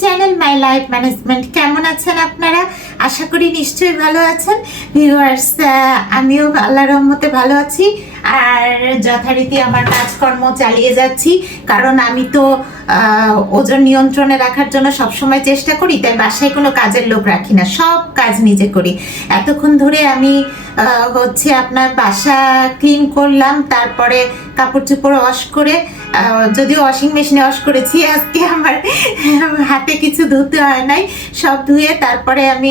Channel my life management. কেমন আছেন আপনারা? আশা করি নিশ্চয়ই ভালো আছেন ভিউয়ার্স। আমিও আল্লাহর রহমতে ভালো আছি আর যথারীতি আমার কাজকর্ম চালিয়ে যাচ্ছি, কারণ আমি তো ওজন নিয়ন্ত্রণে রাখার জন্য সবসময় চেষ্টা করি, তাই বাসায় কোনো কাজের লোক রাখি না, সব কাজ নিজে করি। এতক্ষণ ধরে আমি হচ্ছে আপনার বাসা ক্লিন করলাম, তারপরে কাপড় চোপড় ওয়াশ করে, যদিও ওয়াশিং মেশিনে ওয়াশ করেছি, আজকে আমার হাতে কিছু ধুতে হয় নাই, সব ধুয়ে তারপরে আমি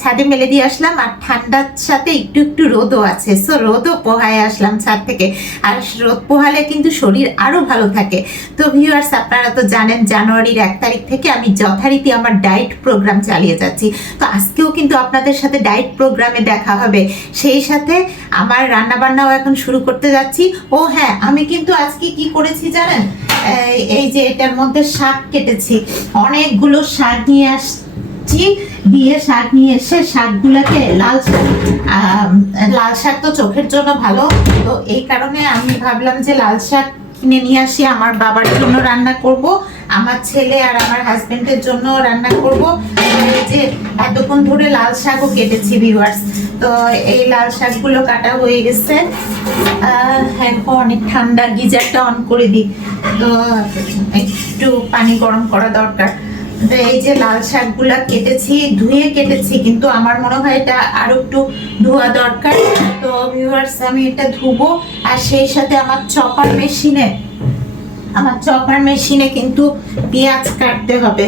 ছাদে মেলে দিয়ে আসলাম। আর ঠান্ডার সাথে একটু একটু রোদও আছে, সো রোদও পোহায় আসলাম ছাদ থেকে। আর রোদ পোহালে কিন্তু শরীর আরও ভালো থাকে। তো ভিউয়ার্স, আপনারা তো জানেন জানুয়ারির 1 তারিখ থেকে আমি যথারীতি আমার ডায়েট প্রোগ্রাম চালিয়ে যাচ্ছি। তো আজকেও কিন্তু আপনাদের সাথে ডায়েট প্রোগ্রামে দেখা হবে, সেই সাথে আমার রান্নাবান্নাও এখন শুরু করতে যাচ্ছি। ও হ্যাঁ, আমি কিন্তু আজকে কি করেছি জানেন? এই যে এটার মধ্যে শাক কেটেছি, অনেকগুলো শাক নিয়ে আসছি, দিয়ে শাক নিয়ে এসে শাকগুলোকে লাল শাক তো চোখের জন্য ভালো, তো এই কারণে আমি ভাবলাম যে লাল শাক কিনে নিয়ে আসি, আমার বাবার জন্য রান্না করব, আমার ছেলে আর আমার হাজবেন্ডের জন্য রান্না করব। এই যে এতক্ষণ ধরে লাল শাকও কেটেছি ভিউয়ার্স। তো এই লাল শাকগুলো কাটা হয়ে গেছে। এখন অনেক ঠান্ডা, গিজারটা অন করে দিই, তো একটু পানি গরম করা দরকার। তো এই যে লাল শাকগুলা কেটেছি, ধুয়ে কেটেছি, কিন্তু আমার মনে হয় এটা আরো একটু ধোয়া দরকার। তো ভিউয়ার্স, আমি এটা ধুবো। আর সেই সাথে আমার চপার মেশিনে কিন্তু পেঁয়াজ কাটতে হবে।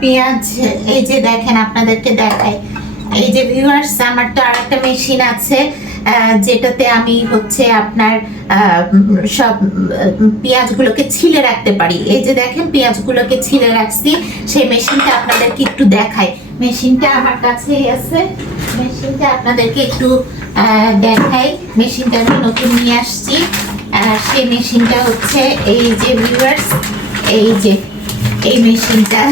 পেঁয়াজ এই যে দেখেন, আপনাদেরকে দেখাই, এই যে ভিউয়ার্স, আমার তো আরেকটা মেশিন আছে যেটাতে আমি হচ্ছে আপনার সব পেঁয়াজগুলোকে ছিলে রাখতে পারি। এই যে দেখেন, পেঁয়াজগুলোকে ছিলে রাখছি, সেই মেশিনটা আপনাদেরকে একটু দেখাই। মেশিনটা আমার কাছেই আছে, মেশিনটা আপনাদেরকে একটু দেখাই। মেশিনটা আমি নতুন নিয়ে আসছি। সেই মেশিনটা হচ্ছে এই যে ভিউয়ার্স, এই যে এই মেশিনটা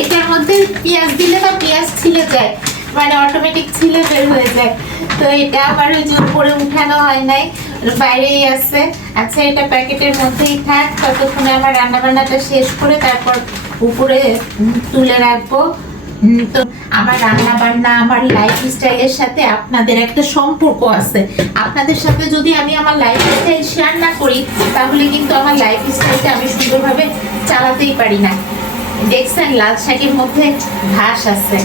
এটার মধ্যে পেঁয়াজ দিলে না পেঁয়াজ ছিলে যায়, মানে অটোমেটিক ছিলে বের হয়ে যায়। তো এটা আবার ওই যে উপরে উঠানো হয় নাই, বাইরেই আছে। আচ্ছা, এটা প্যাকেটের মধ্যেই থাক, ততক্ষণে আমার রান্নাবান্নাটা শেষ করে তারপর উপরে তুলে রাখবো। তো আমার রান্না বান্না, আমার লাইফ স্টাইলের সাথে আপনাদের একটা সম্পর্ক আছে। আপনাদের সাথে যদি আমি আমার লাইফ স্টাইল শেয়ার না করি, তাহলে কিন্তু আমার লাইফ স্টাইলটা আমি সুন্দরভাবে চালাতেই পারি না। দেখছেন, লাল শাকের মধ্যে ঘাস আছে।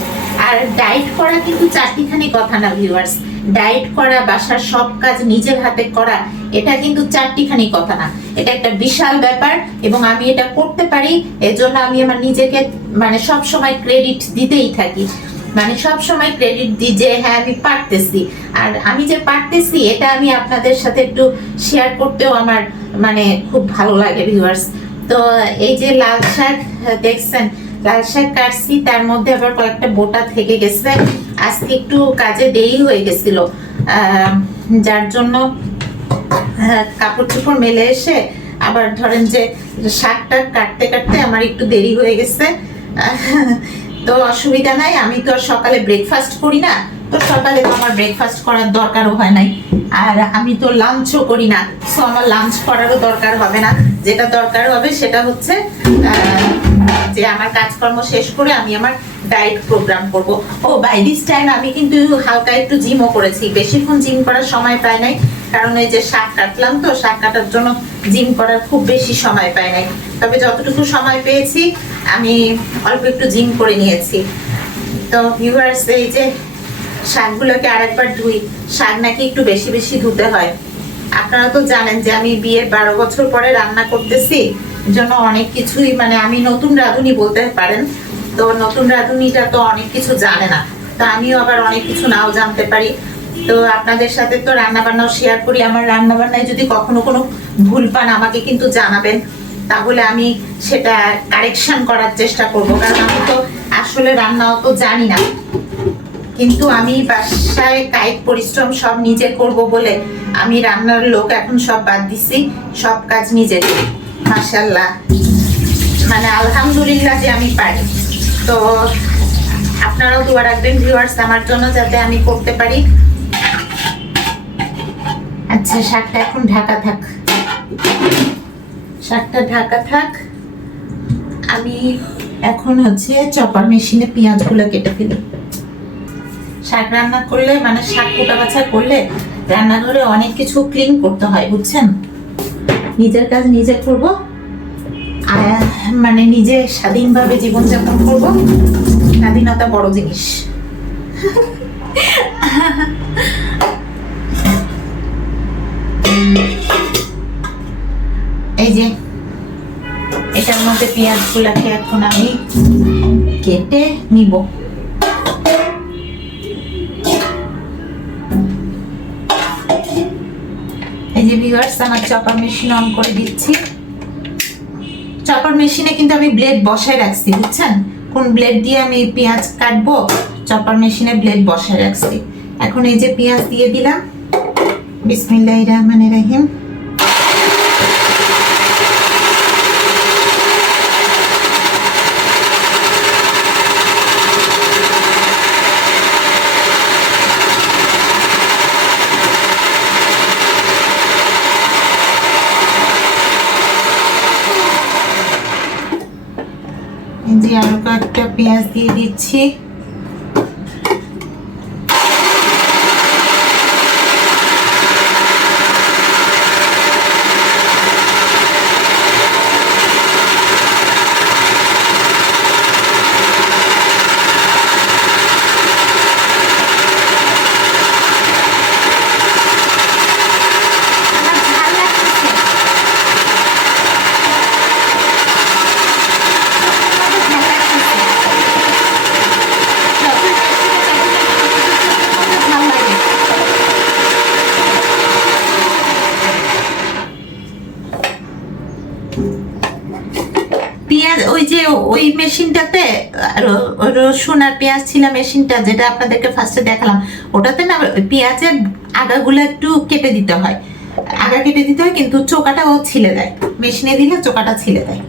আর ডায়েট করা কিন্তু চারটিখানি কথা না ভিউয়ার্স। ডায়েট করা, বাসার সব কাজ নিজের হাতে করা, এটা কিন্তু চারটিখানি কথা না, এটা একটা বিশাল ব্যাপার। এবং আমি এটা করতে পারি, এজন্য আমি আমার নিজেকে মানে সব সময় ক্রেডিট দিতেই থাকি, মানে সব সময় ক্রেডিট দিই যে হ্যাঁ আমি পারতেছি। আর আমি যে পারতেছি এটা আমি আপনাদের সাথে একটু শেয়ার করতেও আমার মানে খুব ভালো লাগে ভিউয়ার্স। তো এই যে লাল শাক দেখছেন, লাল শাক কাটছি, তার মধ্যে আবার কয়েকটা বোটা থেকে গেছে। আজকে একটু কাজে দেরি হয়ে গেছিল, যার জন্য কাপড় চোপড় মেলে এসে আবার ধরেন যে শাকটা কাটতে কাটতে আমার একটু দেরি হয়ে গেছে। তো অসুবিধা নাই, আমি তো আর সকালে ব্রেকফাস্ট করি না, তো সকালে তো আমার ব্রেকফাস্ট করার দরকারও হয় নাই। আর আমি তো লাঞ্চও করি না, সো আমার লাঞ্চ করারও দরকার হবে না। যেটা দরকার হবে সেটা হচ্ছে যে আমার কাজকর্ম শেষ করে আমি আমার ডায়েট প্রোগ্রাম করব। ও বাই দিস টাইম আমি কিন্তু হালকা একটু জিমও করেছি, বেশিক্ষণ জিম করার সময় পাই নাই, কারণ এই যে শাক কাটলাম, তো শাক কাটার জন্য জিম করার খুব বেশি সময় পাই নাই। তবে যতটুকু সময় পেয়েছি আমি অল্প একটু জিম করে নিয়েছি। তো ভিউয়ার্স, এই যে শাকগুলোকে আরেকবার ধুই, শাক নাকি একটু বেশি বেশি ধুতে হয়। আপনারা তো জানেন যে আমি বিয়ের 12 বছর পরে রান্না করতেছি, জন্য অনেক কিছুই মানে আমি নতুন রাঁধুনি বলতে পারেন। তো নতুন রাঁধুনিটা তো অনেক কিছু জানে না, তো আমিও আবার অনেক কিছু নাও জানতে পারি। তো আপনাদের সাথে তো রান্না বান্নাও শেয়ার করি। আমার রান্না বান্নায় যদি কখনো কোনো ভুল পান আমাকে কিন্তু জানাবেন, তাহলে আমি সেটা কারেকশন করার চেষ্টা করব, কারণ আমি তো আসলে রান্নাও তো জানি না। কিন্তু আমি বাসায় কায়িক পরিশ্রম সব নিজে করব বলে আমি রান্নার লোক এখন সব বাদ দিছি, সব কাজ নিজে করি। মাশাআল্লাহ, মানে আলহামদুলিল্লাহ যে আমি পারি। তো আপনারাও দোয়া রাখবেন ভিউয়ার্স আমার জন্য, যাতে আমি করতে পারি। আচ্ছা, শাকটা এখন ঢাকা থাক, শাকটা ঢাকা থাক। আমি এখন হচ্ছে চপার মেশিনে পেঁয়াজগুলো কেটে ফেলি। শাক রান্না করলে মানে শাক কোটা বাছা করলে রান্নাঘরে অনেক কিছু ক্লিন করতে হয়, বুঝছেন? নিজের কাজ নিজে করব, আর মানে নিজে স্বাধীনভাবে জীবনযাপন করব। স্বাধীনতা বড় জিনিস। এই যে এটার মধ্যে পেঁয়াজগুলোকে এখন আমি কেটে নিব। এই যে ভিউয়ার্স, আমার চপার মেশিন অন করে দিচ্ছি। চপার মেশিনে কিন্তু আমি ব্লেড বসায় রাখছি, বুঝছেন? কোন ব্লেড দিয়ে আমি পেঁয়াজ কাটবো, চপার মেশিনে ব্লেড বসায় রাখছি। এখন এই যে পেঁয়াজ দিয়ে দিলাম। বিসমিল্লাহির রহমানির রহিম। যে আরো কয়েকটা পেঁয়াজ দিয়ে দিচ্ছি। পেঁয়াজ ওই যে ওই মেশিনটাতে রসুন আর পেঁয়াজ ছিল মেশিনটা, যেটা আপনাদেরকে ফার্স্টে দেখালাম, ওটাতে না পেঁয়াজের আগাগুলো একটু কেটে দিতে হয়, আগা কেটে দিতে হয়, কিন্তু চোকাটা ও ছিলে দেয়। মেশিনে দিলে চোকাটা ছিলে দেয়।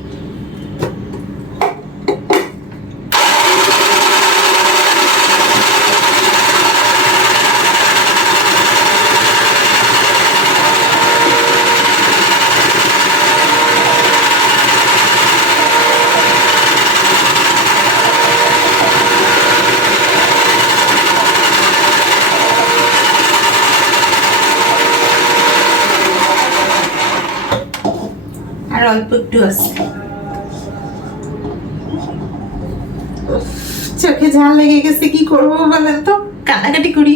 আর অল্প একটু আছে। চোখে ঝাল লেগে গেছে, কি করবো বলেন তো? কান্নাকাটি করি।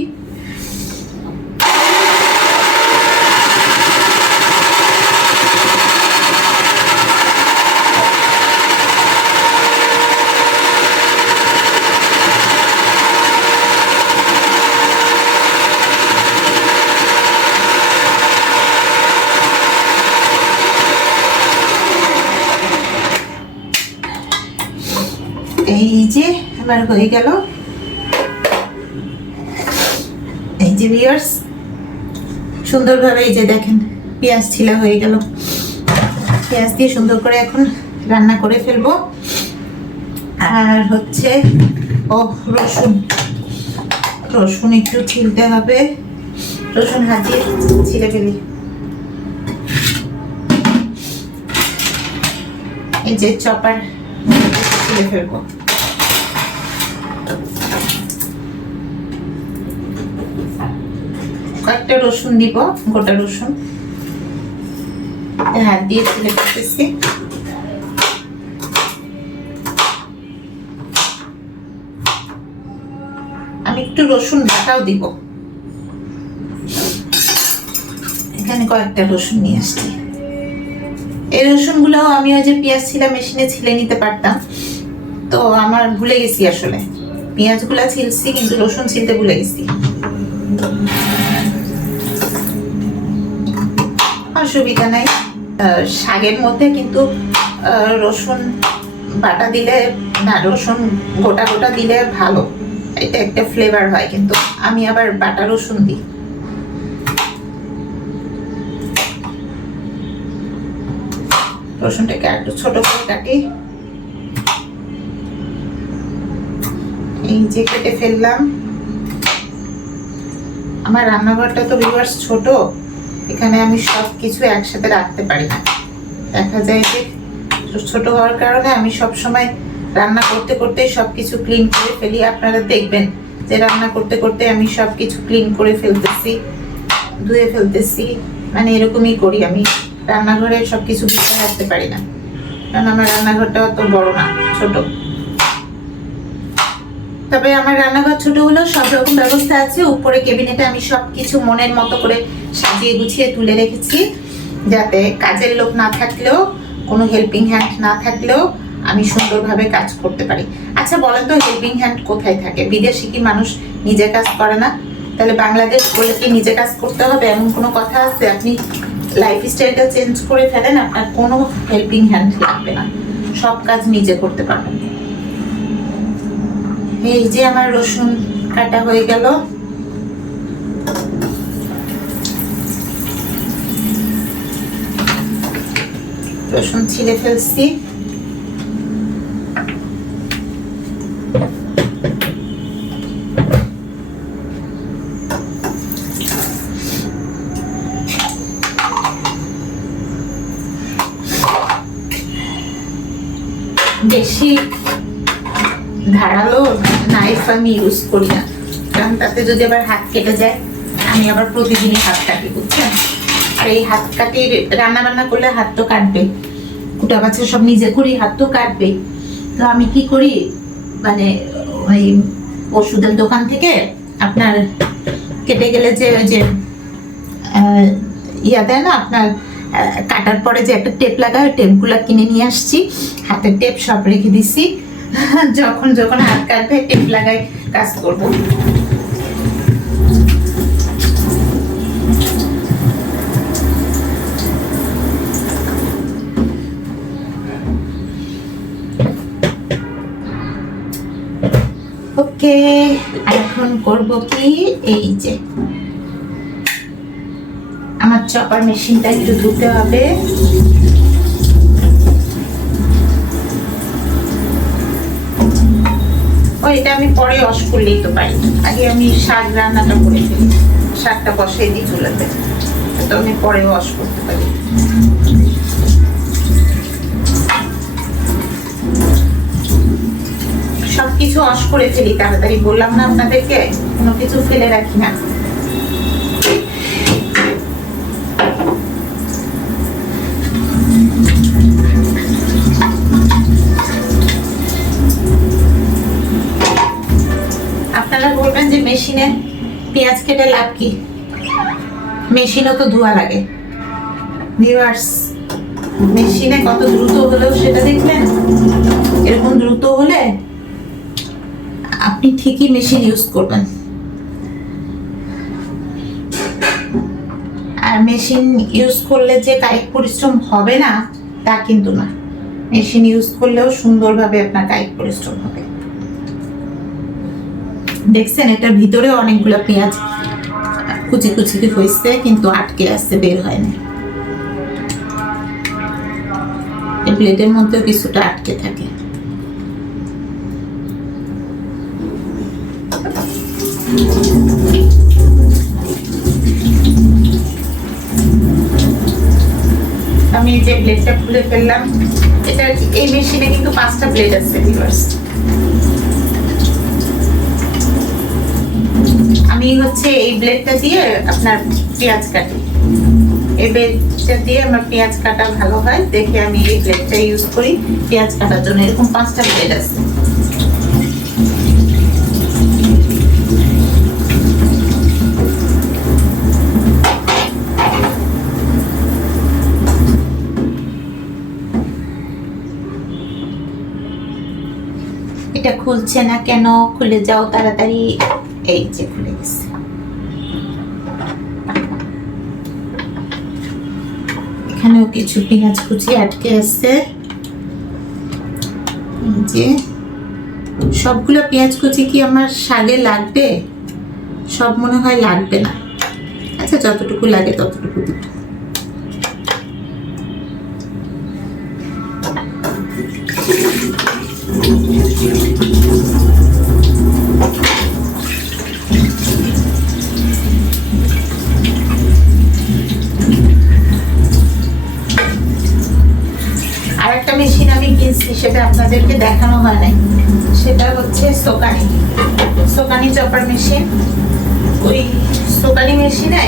এই যে আমার হয়ে গেল। এই যে ভিউয়ার্স, সুন্দরভাবে এই যে দেখেন পেঁয়াজ ছিলা হয়ে গেল। পেঁয়াজ দিয়ে সুন্দর করে এখন রান্না করে ফেলবো। আর হচ্ছে রসুন, রসুন একটু ছিলতে হবে। রসুন হাত দিয়ে ছিলে ফেলি। এই যে চপার ছিলে ফেলবো। কয়েকটা রসুন দিব, গোটা রসুন হাত দিয়ে ছিলে ফেলতেছি। আমি একটু রসুন বাটাও দিব। এখানে কয়েকটা রসুন নিয়ে আসছি। এই রসুন গুলাও আমি ওই যে পেঁয়াজ ছিলা মেশিনে ছিলে নিতে পারতাম, তো আমার ভুলে গেছি আসলে। পেঁয়াজ গুলা ছিলছি কিন্তু রসুন ছিলতে ভুলে গেছি। অসুবিধা নাই। শাকের মধ্যে কিন্তু রসুন বাটা দিলে না, রসুন গোটা গোটা দিলে ভালো, এটা একটা ফ্লেভার হয়, কিন্তু আমি আবার বাটা রসুন দিই। রসুনটাকে একটু ছোট করে কাটি। এই যে কেটে ফেললাম। আমার রান্নাঘরটা তো ভিউয়ার্স ছোট, এখানে আমি সব কিছু একসাথে রাখতে পারি না। দেখা যায় যে ছোট হওয়ার কারণে আমি সব সময় রান্না করতে করতে সবকিছু ক্লিন করে ফেলি। আপনারা দেখবেন যে রান্না করতে করতে আমি সবকিছু ক্লিন করে ফেলতেছি, ধুয়ে ফেলতেছি, মানে এরকমই করি। আমি রান্নাঘরে সবকিছু গুছিয়ে রাখতে পারি না, কারণ আমার রান্নাঘরটা অত বড় না, ছোট। তবে আমার রান্নাঘর ছোট হলেও সব রকম ব্যবস্থা আছে। উপরে ক্যাবিনেটে আমি সবকিছু মনের মতো করে সাজিয়ে গুছিয়ে তুলে রেখেছি, যাতে কাজের লোক না থাকলেও, কোনো হেল্পিং হ্যান্ড না থাকলেও আমি সুন্দরভাবে কাজ করতে পারি। আচ্ছা বলেন তো, হেল্পিং হ্যান্ড কোথায় থাকে? বিদেশি কি মানুষ নিজে কাজ করে না? তাহলে বাংলাদেশ বলে কি নিজে কাজ করতে হবে এমন কোনো কথা আছে? আপনি লাইফস্টাইলটা চেঞ্জ করে ফেলেন, আপনার কোনো হেল্পিং হ্যান্ড লাগবে না, সব কাজ নিজে করতে পারবেন। এই যে আমার রসুন কাটা হয়ে গেল। রসুন ছিলে ফেলছি। বেশি ধারালো নাইফ আমি ইউজ করি না, কারণ তাতে যদি আবার হাত কেটে যায়, আমি আবার প্রতিদিনই হাত কাটি, বুঝছেন? আর এই হাত কাটি রান্না বান্না করলে হাত তো কাটবে, কুটা বাছা সব নিজে করি, হাত তো কাটবে। তো আমি কি করি, মানে ওই ওষুধের দোকান থেকে আপনার কেটে গেলে যে ওই যে ইয়া দেয় না, আপনার কাটার পরে যে একটা টেপ লাগায়, ওই টেপগুলো কিনে নিয়ে আসছি, হাতের টেপ সব রেখে দিছি, যখন যখন হাত কাটবে টেপ লাগাই কাজ করব। ওকে, এখন করব কি, এই যে আমার চপার মেশিনটা একটু ধুতে হবে। এটা আমি পরে ওয়াশ করলেই তো পারি, আগে আমি শাক রান্নাটা করে ফেলি, শাকটা বসাই দিই চুলাতে, তো আমি পরে ওয়াশ করতে পারি। সবকিছু ওয়াশ করে ফেলি তাড়াতাড়ি, বললাম না আপনাদেরকে, কোনো কিছু ফেলে রাখি না। আপনারা বলবেন যে মেশিনে পেঁয়াজ কেটে লাভ কি? মেশিনও তো ধোয়া লাগে। ভিউয়ার্স, মেশিনে কত দ্রুত হলেও সেটা দেখবেন, এরকম দ্রুত হলে আপনি ঠিকই মেশিন ইউজ করবেন। আর মেশিন ইউজ করলে যে কায়িক পরিশ্রম হবে না তা কিন্তু না, মেশিন ইউজ করলেও সুন্দরভাবে আপনার কায়িক পরিশ্রম হবে। দেখছেন এটার ভিতরে অনেকগুলো পেঁয়াজ কুচি কুচি হয়েছে, কিন্তু আটকে আসছে, বের হয়নি। এই প্লেটের মধ্যে কিছুটা আটকে থাকে। আমি যে প্লেটটা খুলে ফেললাম, এটা এই মেশিনে কিন্তু 5টা প্লেট আছে ভিউয়ার্স। আমি হচ্ছে এই ব্লেডটা দিয়ে আপনার পেঁয়াজ কাটি, এই ব্লেডটা দিয়ে আমার পেঁয়াজ কাটা ভালো হয় দেখে আমি এই ব্লেডটা ইউজ করি পেঁয়াজ কাটার জন্য। এরকম 5টা ব্লেড আছে। এটা খুলছে না কেন? খুলে যাও তাড়াতাড়ি। এই যে খুলে গেছে। এখানেও কিছু পেঁয়াজ কুচি আটকে আছে। যে সবগুলো পেঁয়াজ কুচি কি আমার শাকে লাগবে? সব মনে হয় লাগবে না। আচ্ছা, যতটুকু লাগে ততটুকু দিব। আরেকটা মেশিন আমি কিনছি, সেটা আপনাদেরকে দেখানো হয় নাই। সেটা হচ্ছে সোকানি চপার মেশিন। ওই সোকানি মেশিনে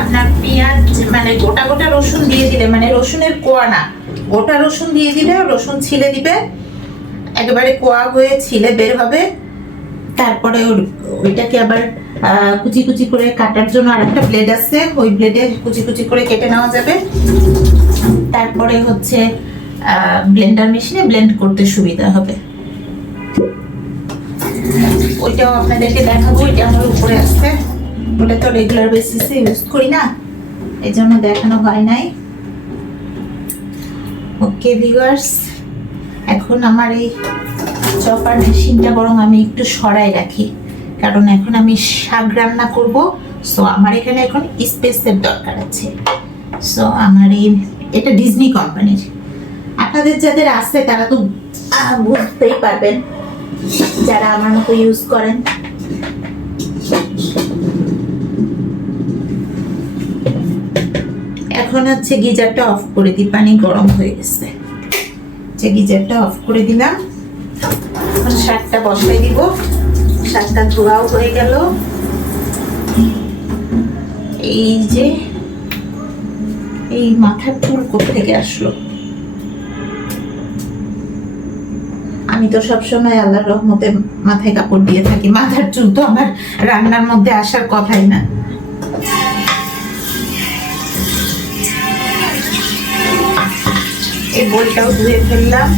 আপনার পেঁয়াজ মানে গোটা গোটা রসুন দিয়ে দিলে, মানে রসুনের কোয়া না, গোটা রসুন দিয়ে দিলে রসুন ছিলে দিবে, একেবারে কোয়া হয়ে ছিলে বের হবে। তারপরে ওইটাকে আবার কুচি কুচি করে কাটার জন্য আরেকটা ব্লেড আছে, ওই ব্লেডে কুচি কুচি করে কেটে নেওয়া যাবে। তারপরে হচ্ছে ব্লেন্ডার মেশিনে ব্লেন্ড করতে সুবিধা হবে। ওইটাও আপনাদেরকে দেখাবো। ওইটা আমার উপরে আসছে, ওটা তো রেগুলার বেসিসে ইউজ করি না, এই জন্য দেখানো হয় নাই। ওকে ভিউয়ার্স, এখন আমার এই চপার মেশিনটা বরং আমি একটু সরাই রাখি, কারণ এখন আমি শাক রান্না করব। সো আমার এখানে এখন স্পেসের দরকার আছে। সো আমার এটা ডিজনি কোম্পানির। আপনাদের যাদের আছে তারা তো বুঝতেই পারবেন, যারা আমার মতো ইউজ করেন। এখন হচ্ছে গিজারটা অফ করে দিই, পানি গরম হয়ে গেছে। যে গিজারটা অফ করে দিলাম, এখন শাকটা বসাই দিব। শাকটা ধোয়াও হয়ে গেল। এই যে এই মাথার চুল কোত্থেকে আসলো? আমি তো সবসময় আল্লাহর রহমতে মাথায় কাপড় দিয়ে থাকি, মাথার চুল তো আমার রান্নার মধ্যে আসার কথাই না। এই বোলটাও ধুয়ে ফেললাম,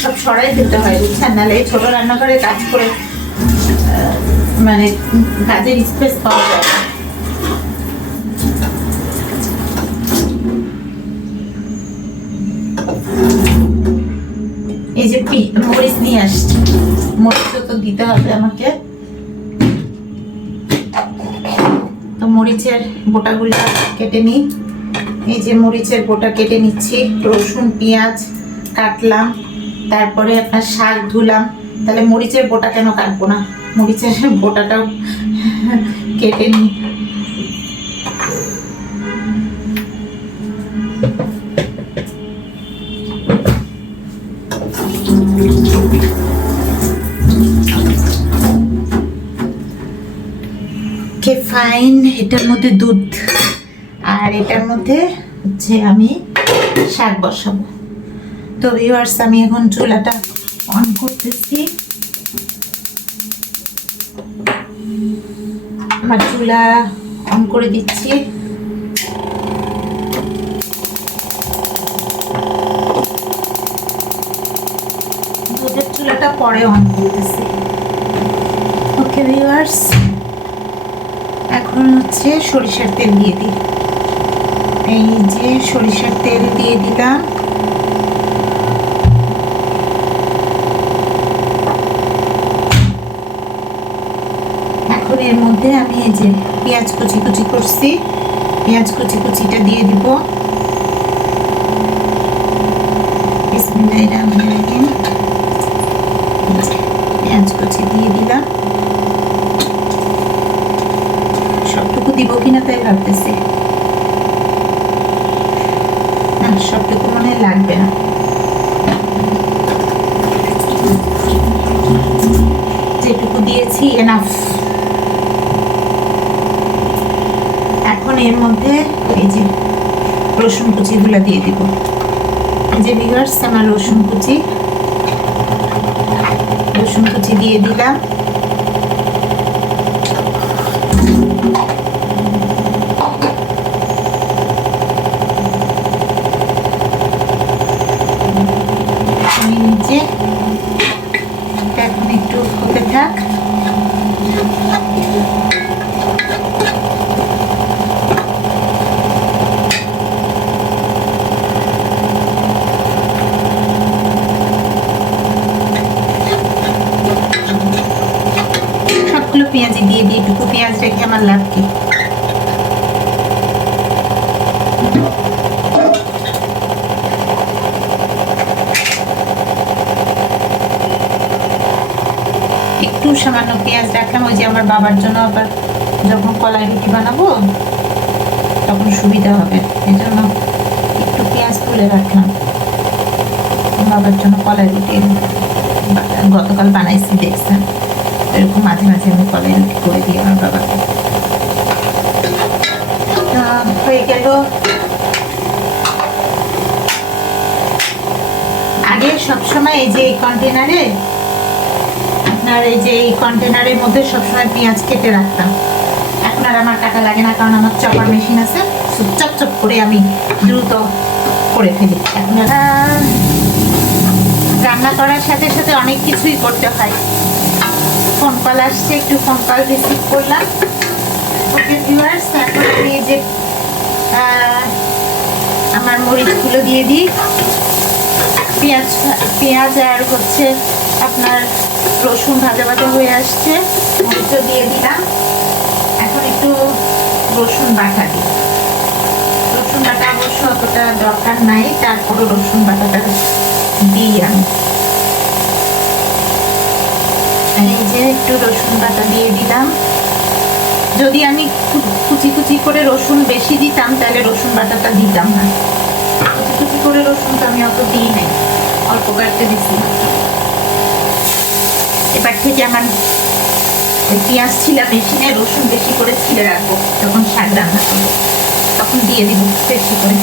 সব সরাই ফেলতে হয় বুঝছেন, নাহলে এই ছোট রান্নাঘরে কাজ করে মানে কাজের স্পেস পাওয়া যায় না। এই যে মরিচ নিয়ে আসছি, মরিচ তো দিতে হবে আমাকে। তো মরিচের বোটাগুলো কেটে নিই। এই যে মরিচের বোটা কেটে নিচ্ছি, রসুন পেঁয়াজ কাটলাম, তারপরে আপনার শাক ধুলাম। তাহলে মরিচের বোটা কেন কাটবো না, মরিচের বোটাটাও কেটে নিই। ফাইন, এটার মধ্যে দুধ আর এটার মধ্যে হচ্ছে আমি শাক বসাবো। তো ভিউয়ার্স, আমি এখন চুলাটা অন করতেছি। আমার চুলা অন করে দিচ্ছি। দুধের চুলাটা পরে অন করতেছি। ওকে ভিউয়ার্স, এখন হচ্ছে সরিষার তেল দিয়ে দিই। এই যে সরিষার তেল দিয়ে দিলাম। এখন এর মধ্যে আমি এই যে পেঁয়াজ কুচি কুচি করছি, পেঁয়াজ কুচি কুচিটা দিয়ে দিব। বিসমিল্লাহির রহমানির রহিম। পেঁয়াজ কুচি দিয়ে দিলাম। সবটুকু দিব কিনা তাই ভাবতেছি, না সবটুকু মনে হয় লাগবে না। যেটুকু দিয়েছি এনাফ। এখন এর মধ্যে এই যে রসুন কুচিগুলো দিয়ে দিব। এই যে ভিউয়ার্স, আমার রসুন কুচি দিয়ে দিলাম। এখন একটু হতে থাক। সবগুলো পেঁয়াজি দিয়ে দিই, একটু পেঁয়াজ রেখে আমার লাভ কি। একটু সামান্য পেঁয়াজ রাখলাম, ওই যে আমার বাবার জন্য আবার যখন কলাই রুটি বানাবো তখন সুবিধা হবে, এই জন্য একটু পেঁয়াজ তুলে রাখলাম। বাবার জন্য কলাই রুটি গতকাল বানাইছি, দেখছেন। এরকম মাঝে মাঝে আমি কলাই রুটি করে দিই আমার বাবাকে। হয়ে গেল। আগে সবসময় এই যে এই কন্টেনারে, আপনার এই যে এই কন্টেনারের মধ্যে সবসময় পেঁয়াজ কেটে রাখতাম। এখন আর আমার কাটা লাগে না, কারণ আমার চপার মেশিন আছে, চপ চপ করে আমি দ্রুত করে ফেলি। এখন রান্না করার সাথে সাথে অনেক কিছুই করতে হয়। ফোন কল আসছে, একটু ফোন কল রিসিভ করলাম। ওকে ভিউয়ার্স, এখন আমি যে আমার মরিচগুলো দিয়ে দিই। পেঁয়াজ আর হচ্ছে আপনার রসুন ভাজা ভাজা হয়ে আসছে, মরিচও দিয়ে দিলাম। এখন একটু রসুন বাটা দিই। রসুন বাটা অবশ্য অতটা দরকার নাই, তারপরে রসুন বাটাটা দিই আমি। এই যে একটু রসুন বাটা দিয়ে দিলাম। যদি আমি কুচি কুচি করে রসুন বেশি দিতাম তাহলে রসুন বাটাটা দিতাম না। কুচি কুচি করে রসুন তো আমি অত দিই নাই, অল্প কাটতে দিচ্ছি। এবার থেকে আমার ওই পেঁয়াজ ছিলা মেশিনে রসুন বেশি করে ছিলে রাখবো, যখন শাক রান্না করবো তখন দিয়ে দিব বেশি করে।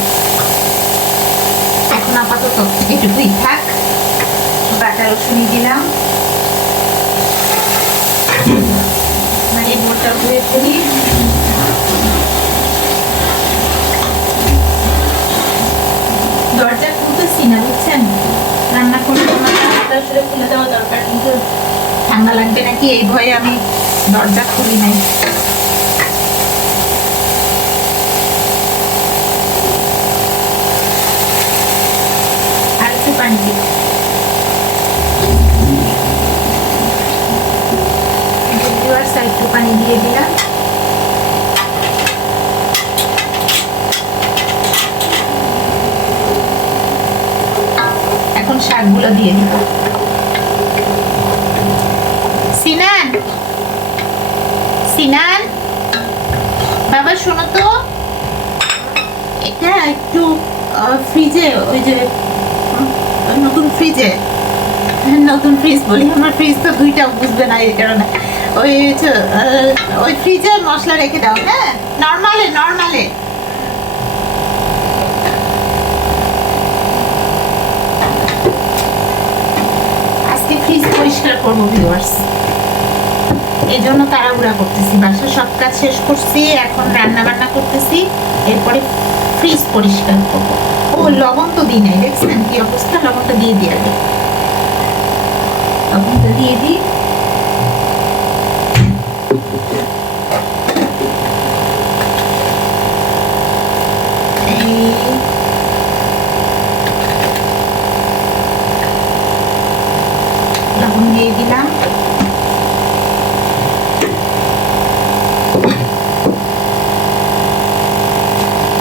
এখন আপাতত এটুকুই থাক। বাটা রসুনই দিলাম। মানে মোটা ধুয়ে ফেলি। দরজা খুলতেছি না, বুঝছেন। রান্না করে আসলে খুলে দেওয়া দরকার, কিন্তু ঠান্ডা লাগবে নাকি এই ভয়ে আমি দরজা খুলি নাই। আর একটু পানি দিই। একটু পানি দিয়ে দিলাম। এখন শাকগুলো দিয়ে দিব। সিনান বাবা শোনো তো, এটা একটু ফ্রিজে, ওই যে নতুন ফ্রিজ বলি, আমার ফ্রিজ তো দুইটা, বুঝবে না এই কারণে। ওই ফ্রিজে মশলা রেখে দাও। হ্যাঁ, নরমালে আজকে ফ্রিজ পরিষ্কার করবো ভিউয়ার্স, এই জন্য তাড়াহুড়া করতেছি। বাসার সব কাজ শেষ করছি, এখন রান্না বান্না করতেছি, এরপরে ফ্রিজ পরিষ্কার করবো। ও লবণ তো দিই নাই, দেখছেন কি অবস্থা। লবণটা দিয়ে দিই আগে, লবণটা দিয়ে দিই। লবণ দিয়ে দিলাম।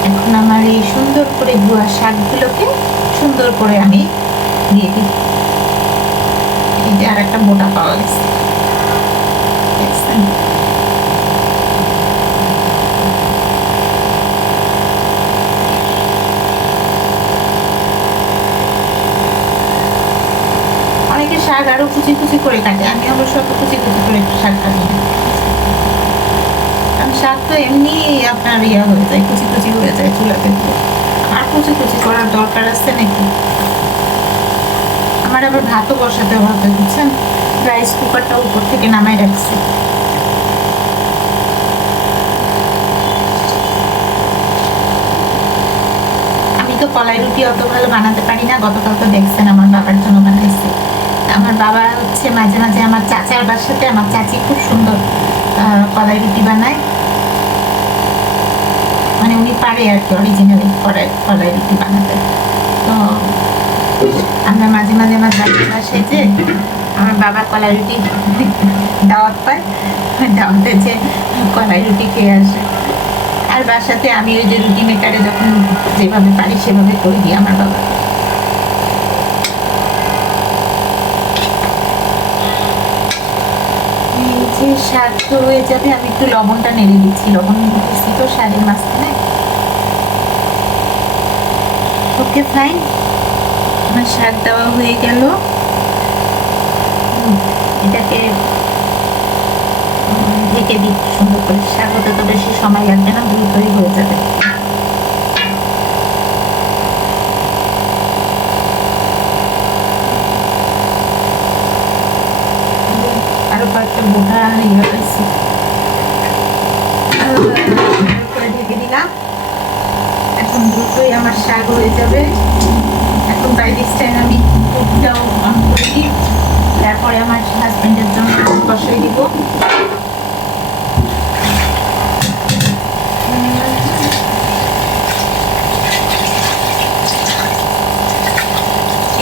এখন আমার এই সুন্দর করে ধোয়া শাকগুলোকে সুন্দর করে আমি দিয়ে দিই। এই যে আর একটা মোটা পাওয়া গেছে, অনেকে শাক আরো কুচি কুচি করে কাটে, আমি অবশ্য কুচি কুচি করে শাক কাটি না। শাক তো এমনি আপনার ইয়া হয়ে যায়, কুচি কুচি হয়ে যায় চুলাতে। আর কুচি কুচি করার দরকার আছে নাকি? আমার আবার ভাতও বসাতে হবে, বুঝছেন। রাইস কুকারটা উপর থেকে নামাই রাখছি। আমি তো কলাই রুটি অত ভালো বানাতে পারি না। গতকাল তো দেখছেন আমার বাবার জন্য বানাইছি। আমার বাবা হচ্ছে মাঝে মাঝে আমার চাচার বাসাতে, আমার চাচি খুব সুন্দর কলাই রুটি বানায়, মানে উনি পারে আর কি অরিজিনালি কলাই রুটি বানাতে। তো আমরা মাঝে মাঝে আমার দাদির বাসায় যে আমার বাবা কলাই রুটি দাওয়াত পায়, দাওয়াতে যে কলাই রুটি খেয়ে আসে। আর বাসাতে আমি ওই যে রুটি মেকারে যখন যেভাবে পারি সেভাবে করে দিই আমার বাবা। এই যে শাক তো হয়ে যাবে, আমি একটু লবণটা নেড়ে দিচ্ছি। লবণ দিচ্ছি তো শাকের মাঝখানে। ওকে ফাইন, আমার শাক দেওয়া হয়ে গেল। এটাকে ঢেকে দিই সুন্দর করে। শাক হতে তো বেশি সময় লাগবে না, দ্রুতই হয়ে যাবে। আরো কয়েকটা বোটা ইয়ে পাইছি, ঢেকে দিলাম। এখন দ্রুতই আমার শাক হয়ে যাবে। এখন বাই দিস টাইম আমি কুকটাও অন করে দিই, তারপরে আমার হাজবেন্ডের জন্য বসাই দিব।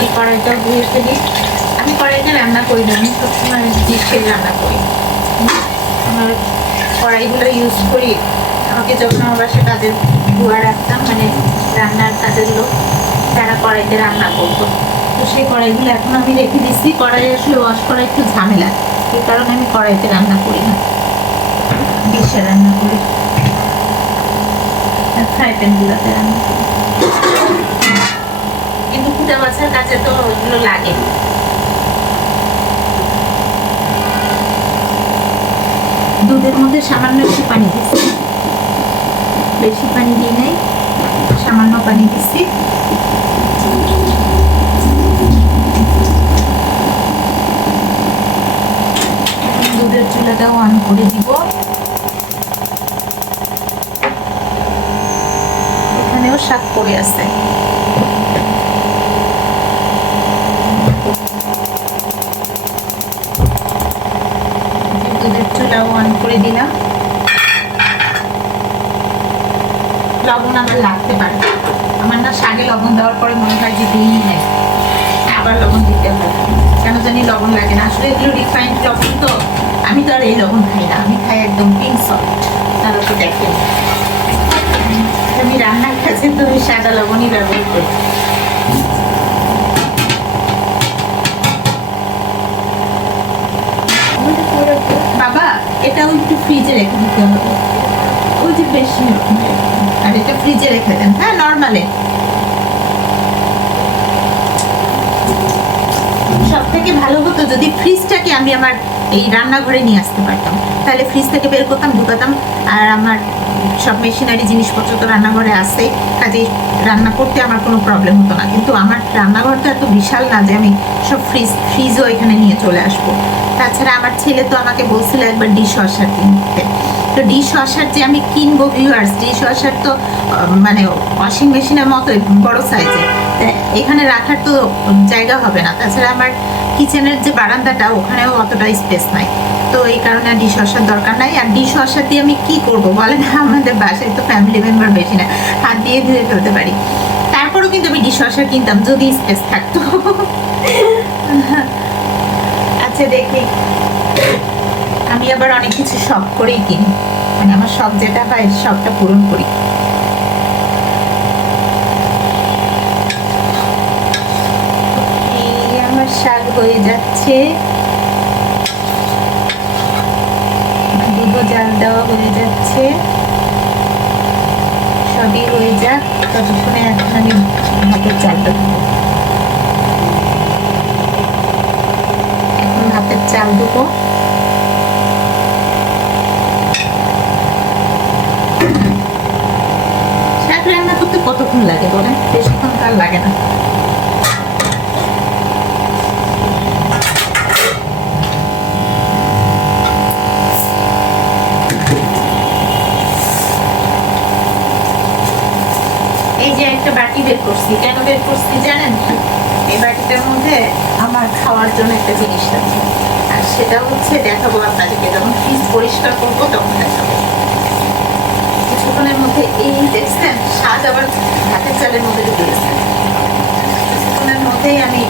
এই কড়াইটাও ধুয়ে ফেলি। আমি কড়াইতে রান্না করি না, আমি সবসময় ডিশে রান্না করি। আমার কড়াইগুলো ইউজ করি। আমাকে যখন আমার বাসায় কাজের ধোয়া রাখতাম, মানে রান্নার কাজের লোক, তারা কড়াইতে রান্না করতো। তো সেই কড়াইগুলো এখন আমি রেখে দিচ্ছি। কড়াই আসলে ওয়াশ করা একটু ঝামেলা, এই কারণে আমি কড়াইতে রান্না করি না, ডিশে রান্না করি, ফ্রাই প্যানগুলোতে রান্না করি। কিন্তু কুটা বাছার কাছে তো ওইগুলো লাগে। দুধের মধ্যে সামান্য একটু পানি দিচ্ছি, বেশি পানি দিই নাই, সামান্য পানি দিচ্ছি। দুধের চুলাটাও অন করে দিব। এখানেও শাক পড়ে আছে। দুধের চুলাও অন করে দিলাম। লবণ আমার লাগতে পারে, আমার না শাকে লবণ দেওয়ার পরে মনে হয় যে দিই নেই, আবার লবণ দিতে হয়, কেন জানি লবণ লাগে না। আসলে এগুলো রিফাইন্ড লবণ, তো আমি তো আর এই লবণ খাই না, আমি খাই একদম পিঙ্ক সল্ট। তারা তো দেখেন আমি রান্নার কাছে তো ওই সাদা লবণই ব্যবহার করি। বাবা এটাও একটু ফ্রিজে রেখে দিতে হবে, ওই যে বেশি, আর এটা ফ্রিজে রেখে দেন। হ্যাঁ, নর্মালে সব থেকে ভালো হতো যদি ফ্রিজটাকে আমি আমার এই রান্নাঘরে নিয়ে আসতে পারতাম, তাহলে ফ্রিজ থেকে বের করতাম, ঢুকাতাম, আর আমার সব মেশিনারি জিনিসপত্র তো রান্নাঘরে আসে, কাজে রান্না করতে আমার কোনো প্রবলেম হতো না। কিন্তু আমার রান্নাঘরটা এত বিশাল না যে আমি সব ফ্রিজও এখানে নিয়ে চলে আসবো। তাছাড়া আমার ছেলে তো আমাকে বলছিল একবার ডিশ ওয়াশার কিনতে। তো ডিশ ওয়াশার যে আমি কিনবো, ভিউয়ার্স, ডিশ ওয়াশার তো মানে ওয়াশিং মেশিনের মতোই বড় সাইজের, এখানে রাখার তো জায়গা হবে না। তাছাড়া আমার কিচেনের যে বারান্দাটা, ওখানেও অতটা স্পেস নাই, তো এই কারণে ডিশ ওয়াশার দরকার নাই। আর ডিশ ওয়াশার দিয়ে আমি কি করবো বলেন, আমাদের বাসায় তো ফ্যামিলি মেম্বার বেশি না, হাত দিয়ে ধুয়ে ফেলতে পারি। তারপরেও কিন্তু আমি ডিশ ওয়াশার কিনতাম যদি স্পেস থাকতো। আচ্ছা দেখি, আমি আবার অনেক কিছু শখ করেই কিনি, মানে আমার শখ যেটা হয় শখটা পূরণ করি। আমার শাক হয়ে যাচ্ছে, দুধও জাল দেওয়া হয়ে যাচ্ছে, সবই হয়ে যাক, ততক্ষণে এখন আমি ভাতের চালটা দেবো। এখন ভাতের চাল দেবো। শাক রান্না করতে কতক্ষণ লাগে বলেন? বেশিক্ষণ কার লাগে না। এই যে একটা বাটি বের করছি, কেন বের করছি জানেন? এই বাটিটার মধ্যে আমার খাওয়ার জন্য একটা জিনিস আছে, আর সেটা হচ্ছে দেখাবো আপনাদেরকে, যখন ফ্রিজ পরিষ্কার করবো তখন দেখাবো। কিছুক্ষণের মধ্যে এই দেখছেন স্বাদ আবার ভাতের চালের মধ্যে ঢুকে গেছে। কিছুক্ষণের মধ্যেই আমি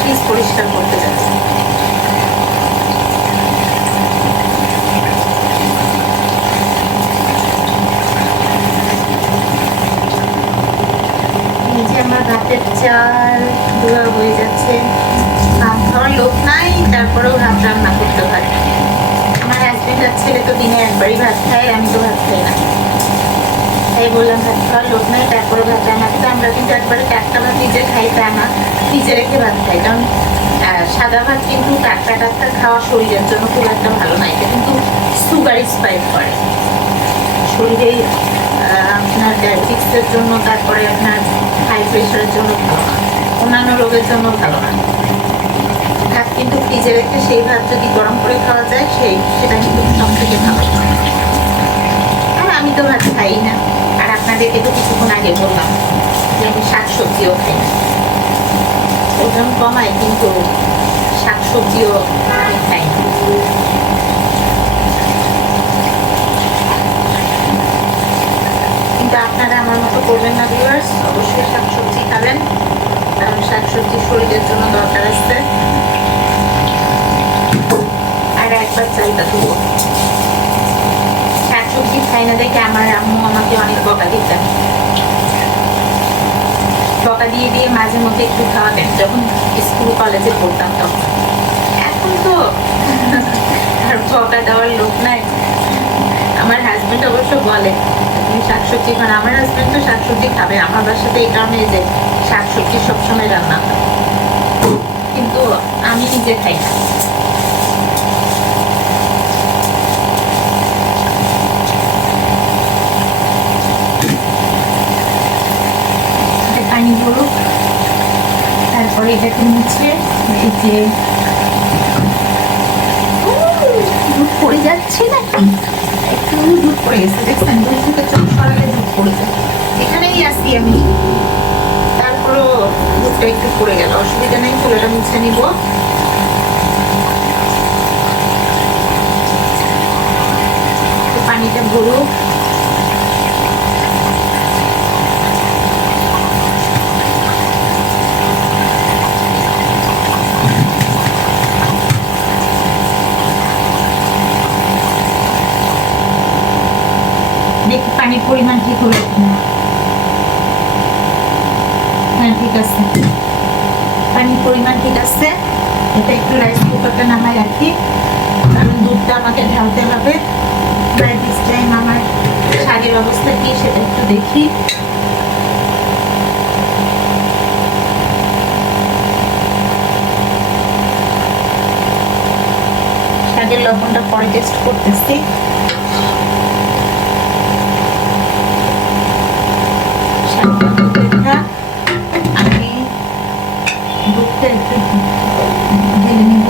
ফ্রিজ পরিষ্কার করতে যাচ্ছি। এই যে আমার ভাতের চাল ধোয়া হয়ে যাচ্ছে। ভাত খাওয়ার লোক নাই, তারপরেও ভাত রান্না করতে হয়। আমার হাজবেন্ড আর ছেলে তো দিনে একবারই ভাত খায়, আমি তো ভাত খাই না, ভাই বললাম ভাত খাওয়ার লোক নাই, তারপরে ভাত রান্না করতে। আমরা কিন্তু একবারে টাটকা ভাত নিজে খাই তা না, ফ্রিজে রেখে ভাত খাই। কারণ সাদা ভাত কিন্তু টাটকা টাটকা খাওয়া শরীরের জন্য খুব একটা ভালো না, এটা কিন্তু সুগার স্পাইক করে শরীরে। আপনার ডায়াবেটিক্সের জন্য, তারপরে আপনার হাই প্রেশারের জন্য ভালো না, অন্যান্য রোগের জন্য ভালো না। ভাত কিন্তু ফ্রিজে রেখে সেই ভাত যদি গরম করে খাওয়া যায় সেটা কিন্তু সব থেকে ভালো। আর আমি তো ভাত খাই না, আর আপনাদেরকে তো কিছুক্ষণ আগে বললাম যে আমি শাকসবজিও খাই না। ওজন কমাই কিন্তু শাকসবজিও আমি খাই না। কিন্তু আপনারা আমার মতো করবেন না ভিউয়ার্স, অবশ্যই শাকসবজি খাবেন, কারণ শাকসবজি শরীরের জন্য দরকার আছে। আর একবার চাইটা দেবো, শাকসবজি খাই না দেখে আমার আম্মু আমাকে অনেক বকা দিতেন, বকা দিয়ে দিয়ে মাঝে মধ্যে একটু খাওয়াতেন যখন স্কুল কলেজে পড়তাম তখন। এখন তো আর বকা দেওয়ার লোক নাই। আমার হাজবেন্ড অবশ্য বলে তুমি শাকসবজি খান, আমার হাজবেন্ড তো শাকসবজি খাবে আমার বাসাতে, এই কারণে যে শাকসবজি সবসময় রান্না হয়, কিন্তু আমি নিজে খাই না। পানি বলুক, তারপরে এটাকে মুছে এই যে দুধ পড়ে যাচ্ছে নাকি, একটু দুধ পড়ে গেছে দেখছেন, দুধ থেকে চোখ সরালে দুধ পড়ে যায়। এখানেই আসি আমি, তারপরও দুধটা একটু পড়ে গেল, অসুবিধা নেই, চুলাটা মুছে নিব। পানিটা ভরুক। দেখি পানির পরিমাণ ঠিক হলো কিনা। হ্যাঁ ঠিক আছে, পানির পরিমাণ ঠিক আছে। এটা একটু রাইস কুকারটা নামায় রাখি, কারণ দুধটা আমাকে ঢালতে হবে। বাই দিস টাইম আমার শাকের অবস্থা কি সেটা একটু দেখি। শাকের লবণটা পরে টেস্ট করতেছি। আমি দুধটা একটু ঢেলে নিব।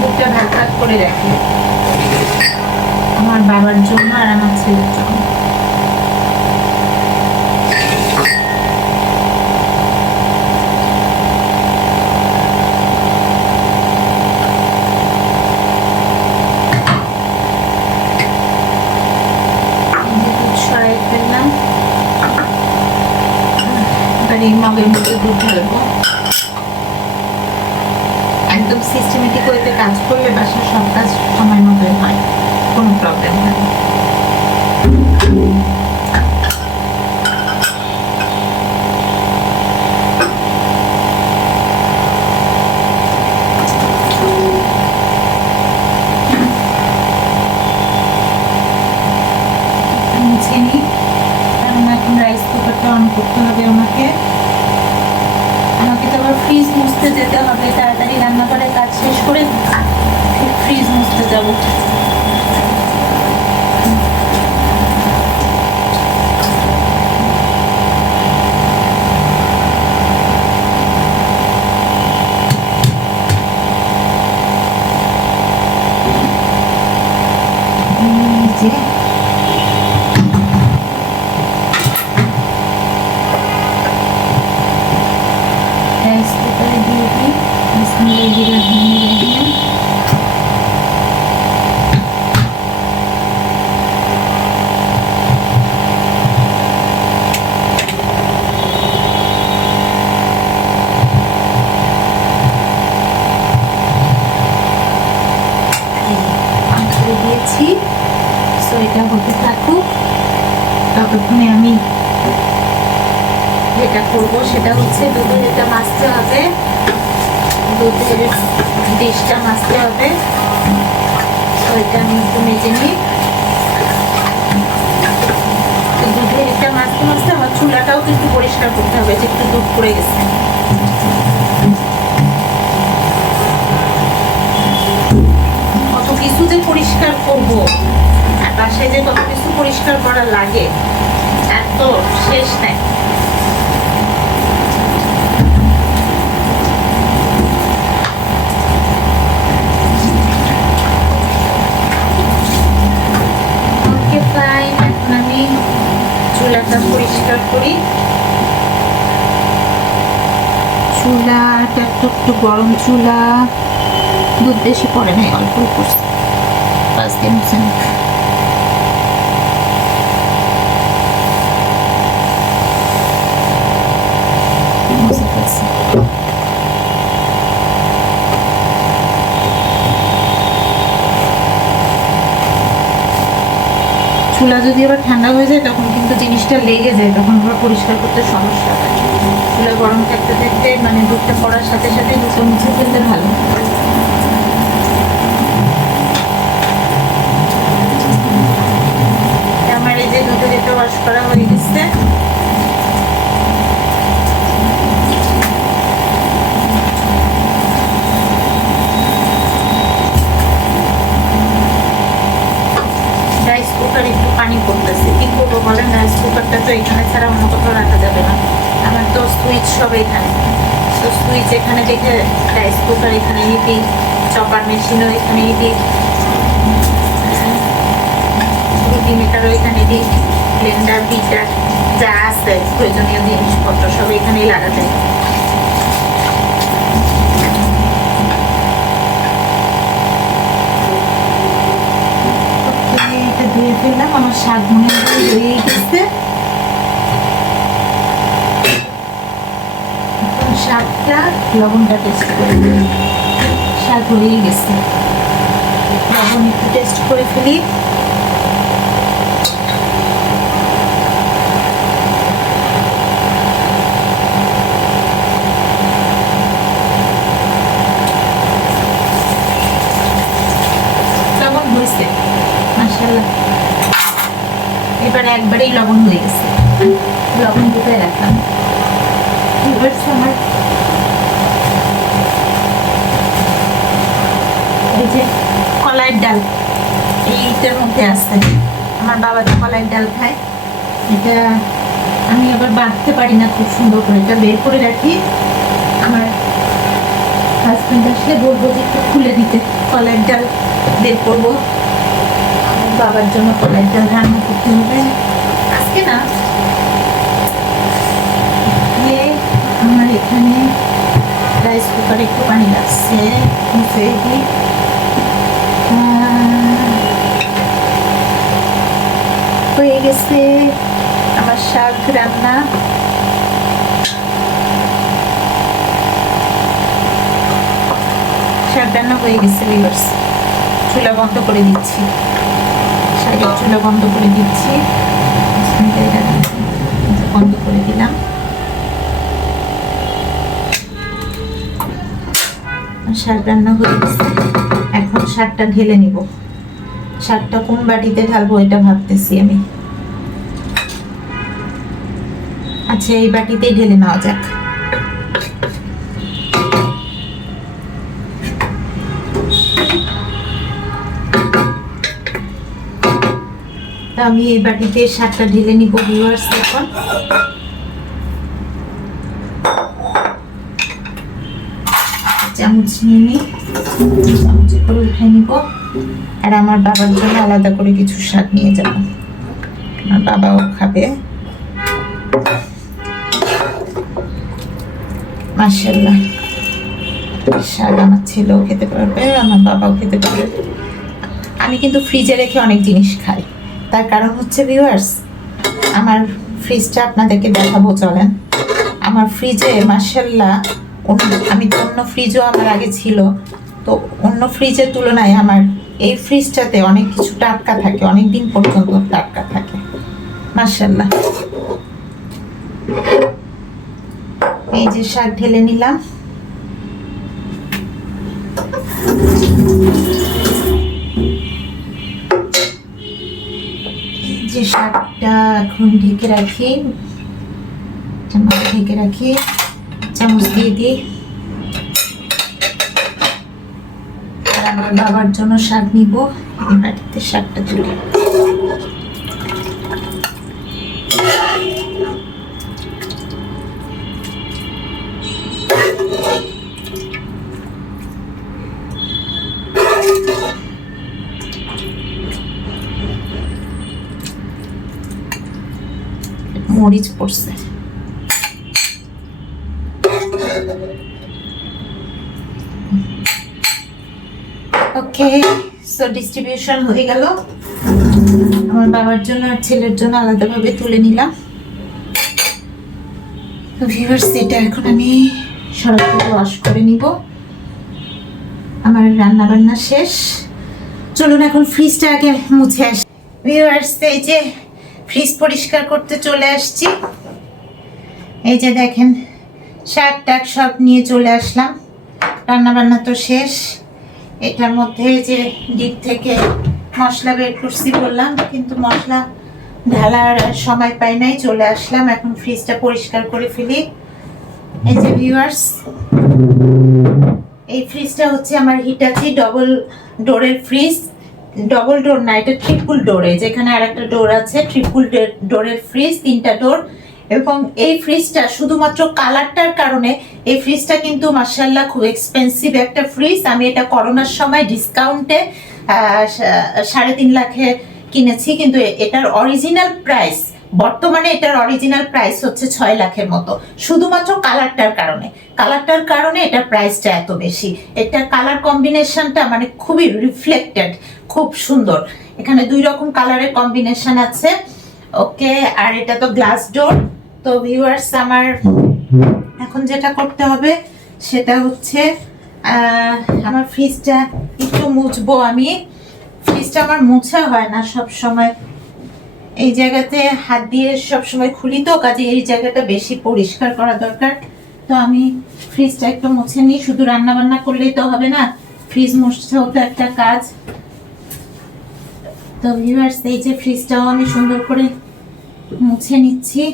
দুধটা ভাগ ভাগ করে রাখি আমার বাবার জন্য আর আমার ছেলের জন্য। এই মগের মধ্যে দুধ ঢালবো। একদম সিস্টেমেটিক ওয়েতে কাজ করলে বাসার সব কাজ সময় মতোই হয়, কোনো প্রবলেম হয় না। মুছে নিই, কারণ এখন রাইস কুকারটা অন করতে হবে আমাকে তো আবার ফ্রিজ মুছতে যেতে হবে, তাড়াতাড়ি রান্না করে কাজ শেষ করে ফ্রিজ মুছতে যাব। রাইস কুকারে দিয়ে দিই বিসমিল্লাহির রাহমানির রাহিম। দিয়েছি, সো এটা হতে থাকুক, ততক্ষণে আমি যেটা করবো সেটা হচ্ছে দুধের এটা মাজতে হবে, দুধের ডিশটা মাজতে হবে। ওইটা আমি একটু মেজে নিই। দুধের এটা মাজতে মাজতে আমার চুলাটাও কিন্তু পরিষ্কার করতে হবে, যে একটু দুধ পড়ে গেছে। কত কিছু যে পরিষ্কার করবো, আর বাসায় যে কত কিছু পরিষ্কার করা লাগে, এত শেষ নাই। এখন আমি চুলাটা পরিষ্কার করি। চুলাটা একটু গরম চুলা, দুধ বেশি পড়ে নাই, অল্প করছি 5-10%। চুলা যদি আবার ঠান্ডা হয়ে যায় তখন কিন্তু জিনিসটা লেগে যায়, তখন আবার পরিষ্কার করতে সমস্যা হয়। চুলা গরম থাকতে থাকতে মানে দুধটা পড়ার সাথে সাথে দুধটা মুছে ফেলতে ভালো। আমার এই যে দুধে যেটা ওয়াশ করা হয়ে গেছে, রাইস কুকার একটু পানি পড়তেছে, কি করবো বলেন? রাইস কুকারটা তো এখানে ছাড়া অন্য কোথাও রাখা যাবে না। আমার তো সুইচ সব এখানে, তো সুইচ এখানে দেখে রাইস কুকার এখানেই দিই, চপার মেশিনও এখানেই দিই, রুটি মেকারও এখানে দিই, ব্লেন্ডার বিটার যা আছে প্রয়োজনীয় জিনিসপত্র সব এখানেই লাগা যায়। এটা ধুয়ে ফেললাম, আমার শাক মনে হয়ে গেছে। শাকটা লবণটা টেস্ট করে দিই, শাক হয়েই গেছে, লবণ একটু টেস্ট করে ফেলি। লবণ হয়েছে মাশাআল্লাহ, এবার একবারেই লবণ হয়ে গেছে, লবণ দিতে রাখলাম। এবার আমার এই যে কলাইয়ের ডাল এইটার মধ্যে আছে, আমার বাবা তো কলাইয়ের ডাল খায়, এটা আমি আবার বাঁধতে পারি না খুব সুন্দর করে, এটা বের করে রাখি। আমার হাজবেন্ড আসলে বলবো যে একটু খুলে দিতে, কলাইয়ের ডাল বের করবো, আমার বাবার জন্য কলাইয়ের ডাল রান্না করতে হবে আজকে না। আমার এখানে রাইস কুকারে একটু পানি লাগছে, হয়ে গেছে আমার শাক রান্না। শাক রান্না হয়ে গেছে ভিউয়ার্স, চুলা বন্ধ করে দিচ্ছি, শাকের চুলা বন্ধ করে দিচ্ছি, বন্ধ করে দিলাম। শাক রান্না হয়ে গেছে, এখন শাকটা ঢেলে নিব। শাকটা কোন বাটিতে ঢালবো এটা ভাবতেছি আমি। আচ্ছা, এই বাটিতেই ঢেলে নেওয়া যাক। আমি এই বাটিতে শাকটা ঢেলে নিব ভিউয়ার্স। এখন চামচ নিয়ে নিই, চামচে করে উঠে নিব। আর আমার বাবার জন্য আলাদা করে কিছু শাক নিয়ে যাব, আমার বাবাও খাবে। মাশাআল্লাহ, শাক আমার ছেলেও খেতে পারবে, আমার বাবাও খেতে পারবে। আমি কিন্তু ফ্রিজে রেখে অনেক জিনিস খাই, তার কারণ হচ্ছে ভিউয়ার্স, আমার ফ্রিজটা আপনাদেরকে দেখাবো চলেন। আমার ফ্রিজে মাশাআল্লাহ, আমি তো অন্য ফ্রিজও আমার আগে ছিল, তো অন্য ফ্রিজের তুলনায় আমার এই ফ্রিজটাতে অনেক কিছু টাটকা থাকে, অনেক দিন পর্যন্ত টাটকা থাকে মাশাআল্লাহ। এই যে শাক ঢেলে নিলাম। এই যে শাকটা এখন ঢেকে রাখি, ঢেকে রাখি, চামচ দিয়ে দিই। আর আমার বাবার জন্য শাক নিব, বাটিতে শাকটা তুলে মরিচ পড়ছে। ওকে, সো ডিস্ট্রিবিউশন হয়ে গেল। আমার বাবার জন্য আর ছেলের জন্য আলাদাভাবে তুলে নিলাম। তো ভিউয়ার্স, এটা এখন আমি সরাসরি ওয়াশ করে নিব। আমার রান্না বান্না শেষ। চলুন এখন ফ্রিজটা আগে মুছে আসি। ভিউয়ার্স, এই যে ফ্রিজ পরিষ্কার করতে চলে আসছি। এই যে দেখেন, শাক টাক সব নিয়ে চলে আসলাম। রান্না বান্না তো শেষ। এটার মধ্যে যে ডিপ থেকে মশলা বের করছি বললাম, কিন্তু মশলা ঢালার সময় পাই নাই, চলে আসলাম। এখন ফ্রিজটা পরিষ্কার করে ফেলি। এই যে ভিউয়ার্স, এই ফ্রিজটা হচ্ছে আমার হিটাচি ডবল ডোরের ফ্রিজ। ডবল ডোর না, এটা ট্রিপল ডোরে, যেখানে আর একটা ডোর আছে। ট্রিপল ডোরের ফ্রিজ, 3টা ডোর। এবং এই ফ্রিজটা শুধুমাত্র কালারটার কারণে, এই ফ্রিজটা কিন্তু মাশাআল্লাহ খুব এক্সপেন্সিভ একটা ফ্রিজ। আমি এটা করোনার সময় ডিসকাউন্টে 3.5 লাখে কিনেছি, কিন্তু এটার অরিজিনাল প্রাইস, বর্তমানে এটার অরিজিনাল প্রাইস হচ্ছে 6 লাখের মতো। শুধুমাত্র কালারটার কারণে এটার প্রাইসটা এত বেশি। এটার কালার কম্বিনেশনটা মানে খুবই রিফ্লেক্টেড, খুব সুন্দর। এখানে 2 রকম কালারের কম্বিনেশন আছে। ওকে, আর এটা তো গ্লাস ডোর। তো ভিউয়ার্স, আমার এখন যেটা করতে হবে সেটা হচ্ছে আমার ফ্রিজটা একটু মুছবো। আমি ফ্রিজটা আমার মুছা হয় না সব সময়, এই জায়গাতে হাত দিয়ে সব সময় খুলি, তো কাজে এই জায়গাটা বেশি পরিষ্কার করা দরকার। তো আমি ফ্রিজটা একটু মুছে নিই। শুধু রান্না বান্না করলেই তো হবে না, ফ্রিজ মুছতেও তো একটা কাজ। তো ভিউয়ার্স, এই যে ফ্রিজটাও আমি সুন্দর করে মুছে নিচ্ছি।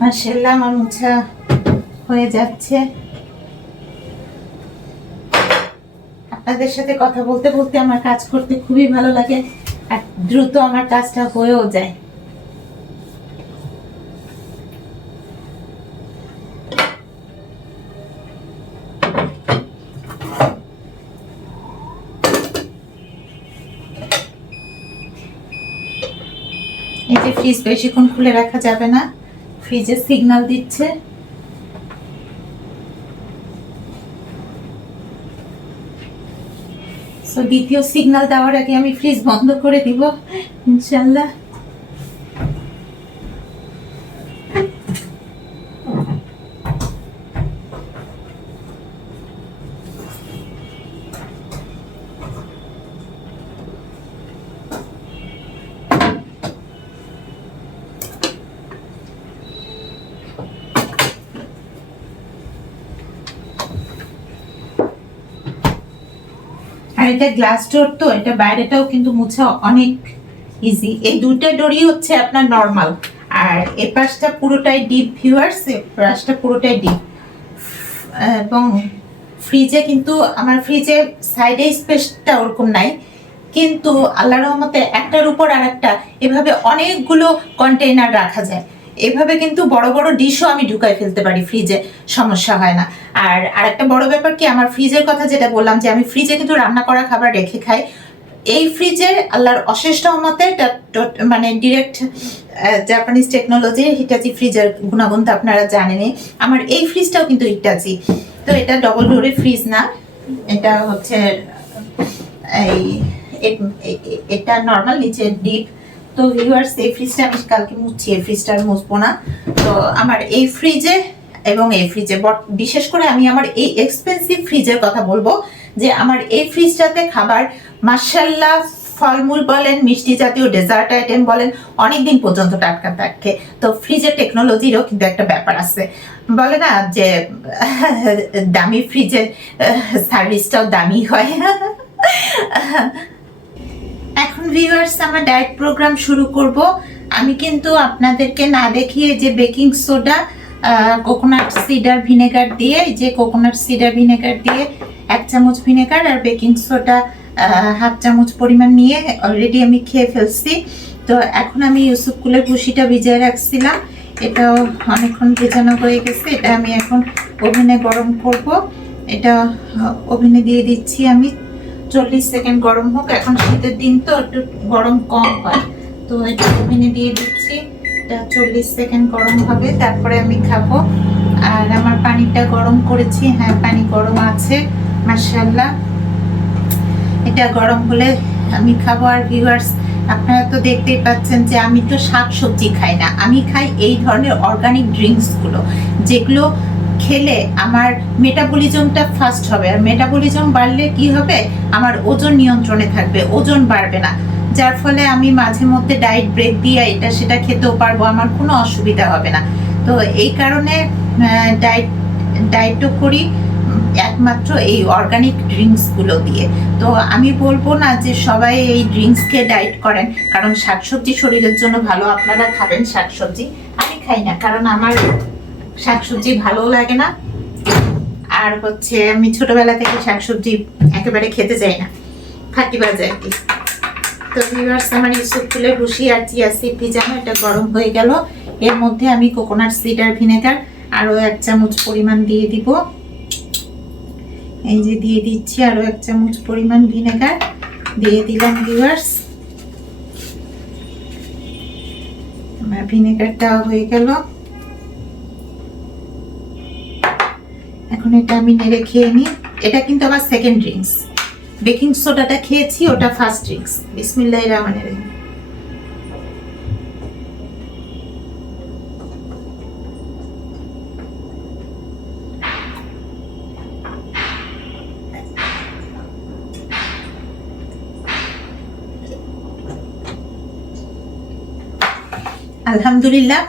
মাশাআল্লাহ, আমার মুছা হয়ে যাচ্ছে। আপনাদের সাথে কথা বলতে বলতে আমার কাজ করতে খুবই ভালো লাগে, আর দ্রুত আমার কাজটা হয়েও যায়। এই যে ফ্রিজ বেশিক্ষণ খুলে রাখা যাবে না, ফ্রিজে সিগন্যাল দিচ্ছে। সো দ্বিতীয় সিগন্যাল দেওয়ার আগে আমি ফ্রিজ বন্ধ করে দিব ইনশাআল্লাহ। আর এটা গ্লাস ডোর, তো এটা বাইরেটাও কিন্তু মুছা অনেক ইজি। এই 2টা ডোরই হচ্ছে আপনার নরমাল, আর এই পাশটা পুরোটাই ডিপ ভিউয়ার্স, এই পাশটা পুরোটাই ডিপ। এবং ফ্রিজে কিন্তু আমার ফ্রিজে সাইডে স্পেসটা ওরকম নাই, কিন্তু আল্লাহর রহমতে একটার উপর আর একটা এভাবে অনেকগুলো কন্টেইনার রাখা যায়। এভাবে কিন্তু বড় বড় ডিশও আমি ঢুকাই ফেলতে পারি ফ্রিজে, সমস্যা হয় না। আর আরেকটা বড় ব্যাপার কি, আমার ফ্রিজের কথা যেটা বললাম, যে আমি ফ্রিজে কিন্তু রান্না করা খাবার রেখে খাই। এই ফ্রিজে আল্লাহর অশেষ রহমতে মানে ডিরেক্ট জাপানিজ টেকনোলজি হিটাচি ফ্রিজের গুণাগুণ তো আপনারা জানেনই। আমার এই ফ্রিজটাও কিন্তু হিটাচি। তো এটা ডবল ডোরের ফ্রিজ না, এটা হচ্ছে এই এটা নর্মাল, নিচে ডিপ। তো ভিউয়ার্স, এই ফ্রিজটা আমি কালকে মুছছি, এই ফ্রিজটা আর মুছবো না। তো আমার এই ফ্রিজে এবং এই ফ্রিজে, বিশেষ করে আমি আমার এই এক্সপেন্সিভ ফ্রিজের কথা বলবো, যে আমার এই ফ্রিজটাতে খাবার মাশাআল্লাহ ফলমূল বলেন, মিষ্টি জাতীয় ডেজার্ট আইটেম বলেন, অনেকদিন পর্যন্ত টাটকা থাকে। তো ফ্রিজের টেকনোলজিরও কিন্তু একটা ব্যাপার আছে, বলে না যে দামি ফ্রিজের সার্ভিসটাও দামি হয়। এখন ভিউয়ার্স, আমার ডায়েট প্রোগ্রাম শুরু করব। আমি কিন্তু আপনাদেরকে না দেখিয়ে যে baking soda, coconut cider vinegar দিয়ে, যে কোকোনাট সিডার ভিনেগার দিয়ে 1 চামচ ভিনেগার আর বেকিং সোডা 1/2 চামচ পরিমাণ নিয়ে অলরেডি আমি খেয়ে ফেলছি। তো এখন আমি ইউসুফ কুলের ভুসিটা ভিজিয়ে রাখছিলাম, এটাও অনেকক্ষণ ভেজানো হয়ে গেছে। এটা আমি এখন ওভেনে গরম করব। এটা ওভেনে দিয়ে দিচ্ছি আমি, 40 সেকেন্ড গরম হোক। এখন শীতের দিন তো একটু গরম কম হয়, তো এটা ওভেনে দিয়ে দিচ্ছি। এটা 40 সেকেন্ড গরম হবে, তারপরে আমি খাবো। আর আমার পানিটা গরম করেছি, হ্যাঁ পানি গরম আছে মাশাআল্লাহ। এটা গরম হলে আমি খাবো। আর ভিউয়ার্স, আপনারা তো দেখতেই পাচ্ছেন যে আমি তো শাকসবজি খাই না, আমি খাই এই ধরনের অর্গানিক ড্রিঙ্কসগুলো, যেগুলো খেলে আমার মেটাবলিজমটা ফাস্ট হবে। আর মেটাবলিজম বাড়লে কি হবে, আমার ওজন নিয়ন্ত্রণে থাকবে, ওজন বাড়বে না, যার ফলে আমি মাঝে মধ্যে ডায়েট ব্রেক দিয়ে এটা সেটা খেতেও পারবো, আমার কোনো অসুবিধা হবে না। তো এই কারণে ডায়েটও করি একমাত্র এই অর্গানিক ড্রিঙ্কসগুলো দিয়ে। তো আমি বলবো না যে সবাই এই ড্রিঙ্কস খেয়ে ডায়েট করেন, কারণ শাকসবজি শরীরের জন্য ভালো, আপনারা খাবেন শাকসবজি। আমি খাই না, কারণ আমার শাকসবজি ভালো লাগে না। আর হচ্ছে আমি ছোটবেলা থেকে শাকসবজি একেবারে খেতে চাই না, ফাঁকিবাজ আর কি। তো ভিউয়ার্স, আমার ইউসুফ ফুলের ভুসি আর চিয়া সিড ভিজানো এটা গরম হয়ে গেল। এর মধ্যে আমি কোকোনাট সিডার ভিনেগার আরও 1 চামচ পরিমাণ দিয়ে দিব। এই যে দিয়ে দিচ্ছি আরো 1 চামচ পরিমাণ ভিনেগার দিয়ে দিলাম ভিউয়ার্স। আমার ভিনেগারটা হয়ে গেল। এখন এটা আমি নেড়ে খেয়ে নিই। এটা কিন্তু আমার সেকেন্ড ড্রিঙ্কস, বেকিং সোডাটা খেয়েছি, ওটা ফার্স্ট ড্রিঙ্কস। বিসমিল্লাহির রহমানির রহিম। আলহামদুলিল্লাহ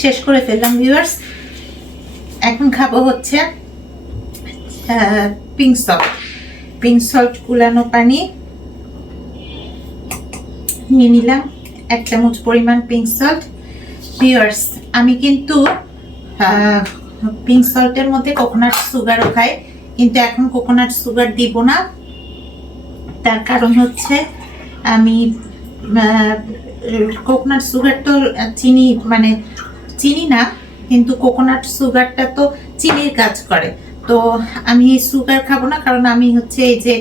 শেষ করে ফেললাম ভিউয়ার্স। এখন খাবো হচ্ছে পিঙ্ক সল্ট কুলানো পানি নিয়ে নিলাম, 1 চামচ পরিমাণ পিঙ্ক সল্ট। ভিউয়ার্স, আমি কিন্তু পিঙ্ক সল্টের মধ্যে কোকোনাট সুগারও খাই, কিন্তু এখন কোকোনাট সুগার দিব না। তার কারণ হচ্ছে আমি কোকোনাট সুগার তো চিনি, মানে চিনি না, কিন্তু কোকোনাট সুগারটা তো চিনির কাজ করে। তো আমি সুগার খাবো না, কারণ আমি হচ্ছে এই যে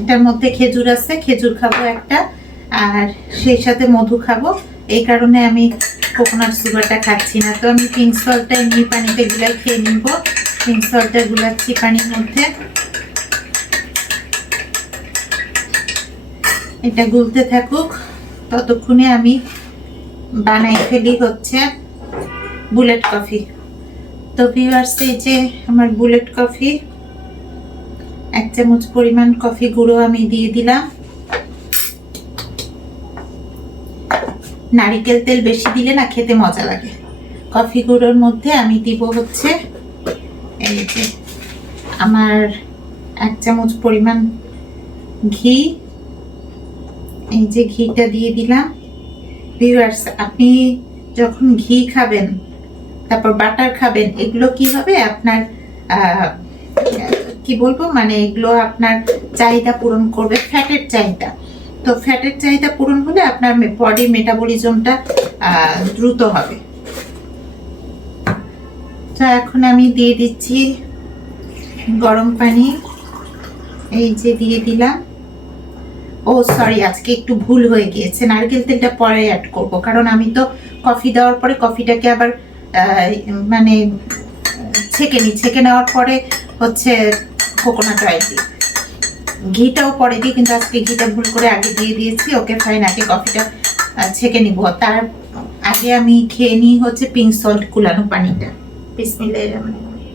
এটার মধ্যে খেজুর আছে, খেজুর খাবো একটা, আর সেই সাথে মধু খাবো। এই কারণে আমি কোকোনাট সুগারটা খাচ্ছি না। তো আমি পিঙ্ক সল্টটা এমনি পানিতে গুলাই খেয়ে নিব। পিঙ্ক সল্টটা গুলাচ্ছি পানির মধ্যে। এটা গুলতে থাকুক, ততক্ষণে আমি বানাই ফেলি হচ্ছে বুলেট কফি। তো ভিউয়ার্স, এই যে আমার বুলেট কফি, 1 চামচ পরিমাণ কফি গুঁড়ো আমি দিয়ে দিলাম। নারিকেল তেল বেশি দিলে না খেতে মজা লাগে। কফি গুঁড়োর মধ্যে আমি দিব হচ্ছে এই যে আমার 1 চামচ পরিমাণ ঘি। এই যে ঘিটা দিয়ে দিলাম। ভিউয়ার্স, আপনি যখন ঘি খাবেন, তারপর বাটার খাবেন, এগুলো কি হবে আপনার কি বলবো, মানে এগুলো আপনার চাহিদা পূরণ করবে, ফ্যাটের চাহিদা। তো ফ্যাটের চাহিদা পূরণ হলে আপনার বডির মেটাবলিজমটা দ্রুত হবে। তো এখন আমি দিয়ে দিচ্ছি গরম পানি, এই যে দিয়ে দিলাম। ও সরি, আজকে একটু ভুল হয়ে গিয়েছে, নারকেল তেলটা পরে অ্যাড করব, কারণ আমি তো কফি দেওয়ার পরে কফিটাকে আবার মানে ছেঁকে নেওয়ার পরে হচ্ছে কোকোনাট অয়েল দিই, ঘিটাও পরে দিই, কিন্তু আজকে ঘিটা ভুল করে আগে দিয়ে দিয়েছি। ওকে ফাইন, আগে কফিটা ছেঁকে নিব, তার আগে আমি খেয়ে নিই হচ্ছে পিঙ্ক সল্ট কুলানো পানিটা। বিসমিল্লাহির রহমানির রহিম।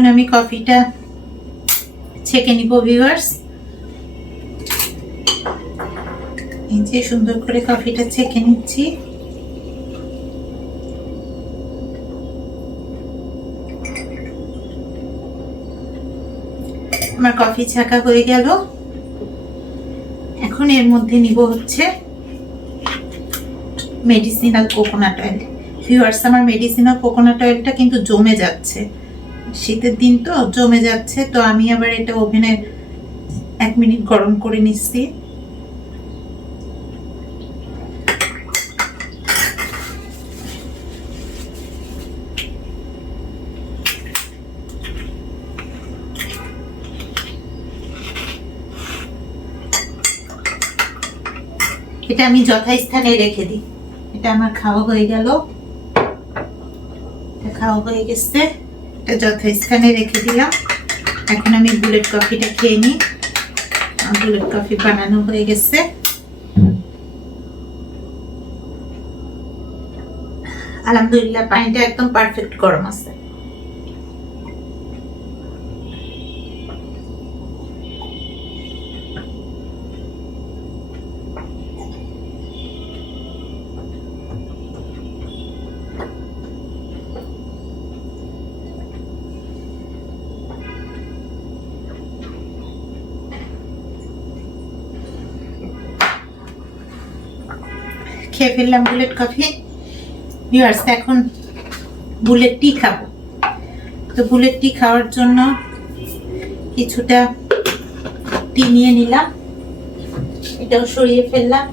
এখন আমি কফিটা ছেঁকে নিব ভিউয়ার্স। এই যে সুন্দর করে কফিটা ছেঁকে নিচ্ছি। আমার কফি ছাঁকা হয়ে গেল। এখন এর মধ্যে নিব হচ্ছে মেডিসিনাল কোকোনাট অয়েল। ভিউয়ার্স, আমার মেডিসিনাল কোকোনাট অয়েলটা কিন্তু জমে যাচ্ছে, শীতের দিন তো জমে যাচ্ছে, তো আমি আবার এটা ওভেনে 1 মিনিট গরম করে নিচ্ছি। এটা আমি যথাস্থানে রেখে দিই। এটা আমার খাওয়া হয়ে গেল, এটা খাওয়া হয়ে গেছে, এটা যথাস্থানে রেখে দিলাম। এখন আমি বুলেট কফিটা খেয়ে নিই। বুলেট কফি বানানো হয়ে গেছে। আলহামদুলিল্লাহ, পানিটা একদম পারফেক্ট গরম আছে। খেয়ে ফেললাম বুলেট কফি। ভিউয়ার্স, এখন বুলেট টি খাবো। তো বুলেট টি খাওয়ার জন্য কিছুটা টি নিয়ে নিলাম, এটাও সরিয়ে ফেললাম।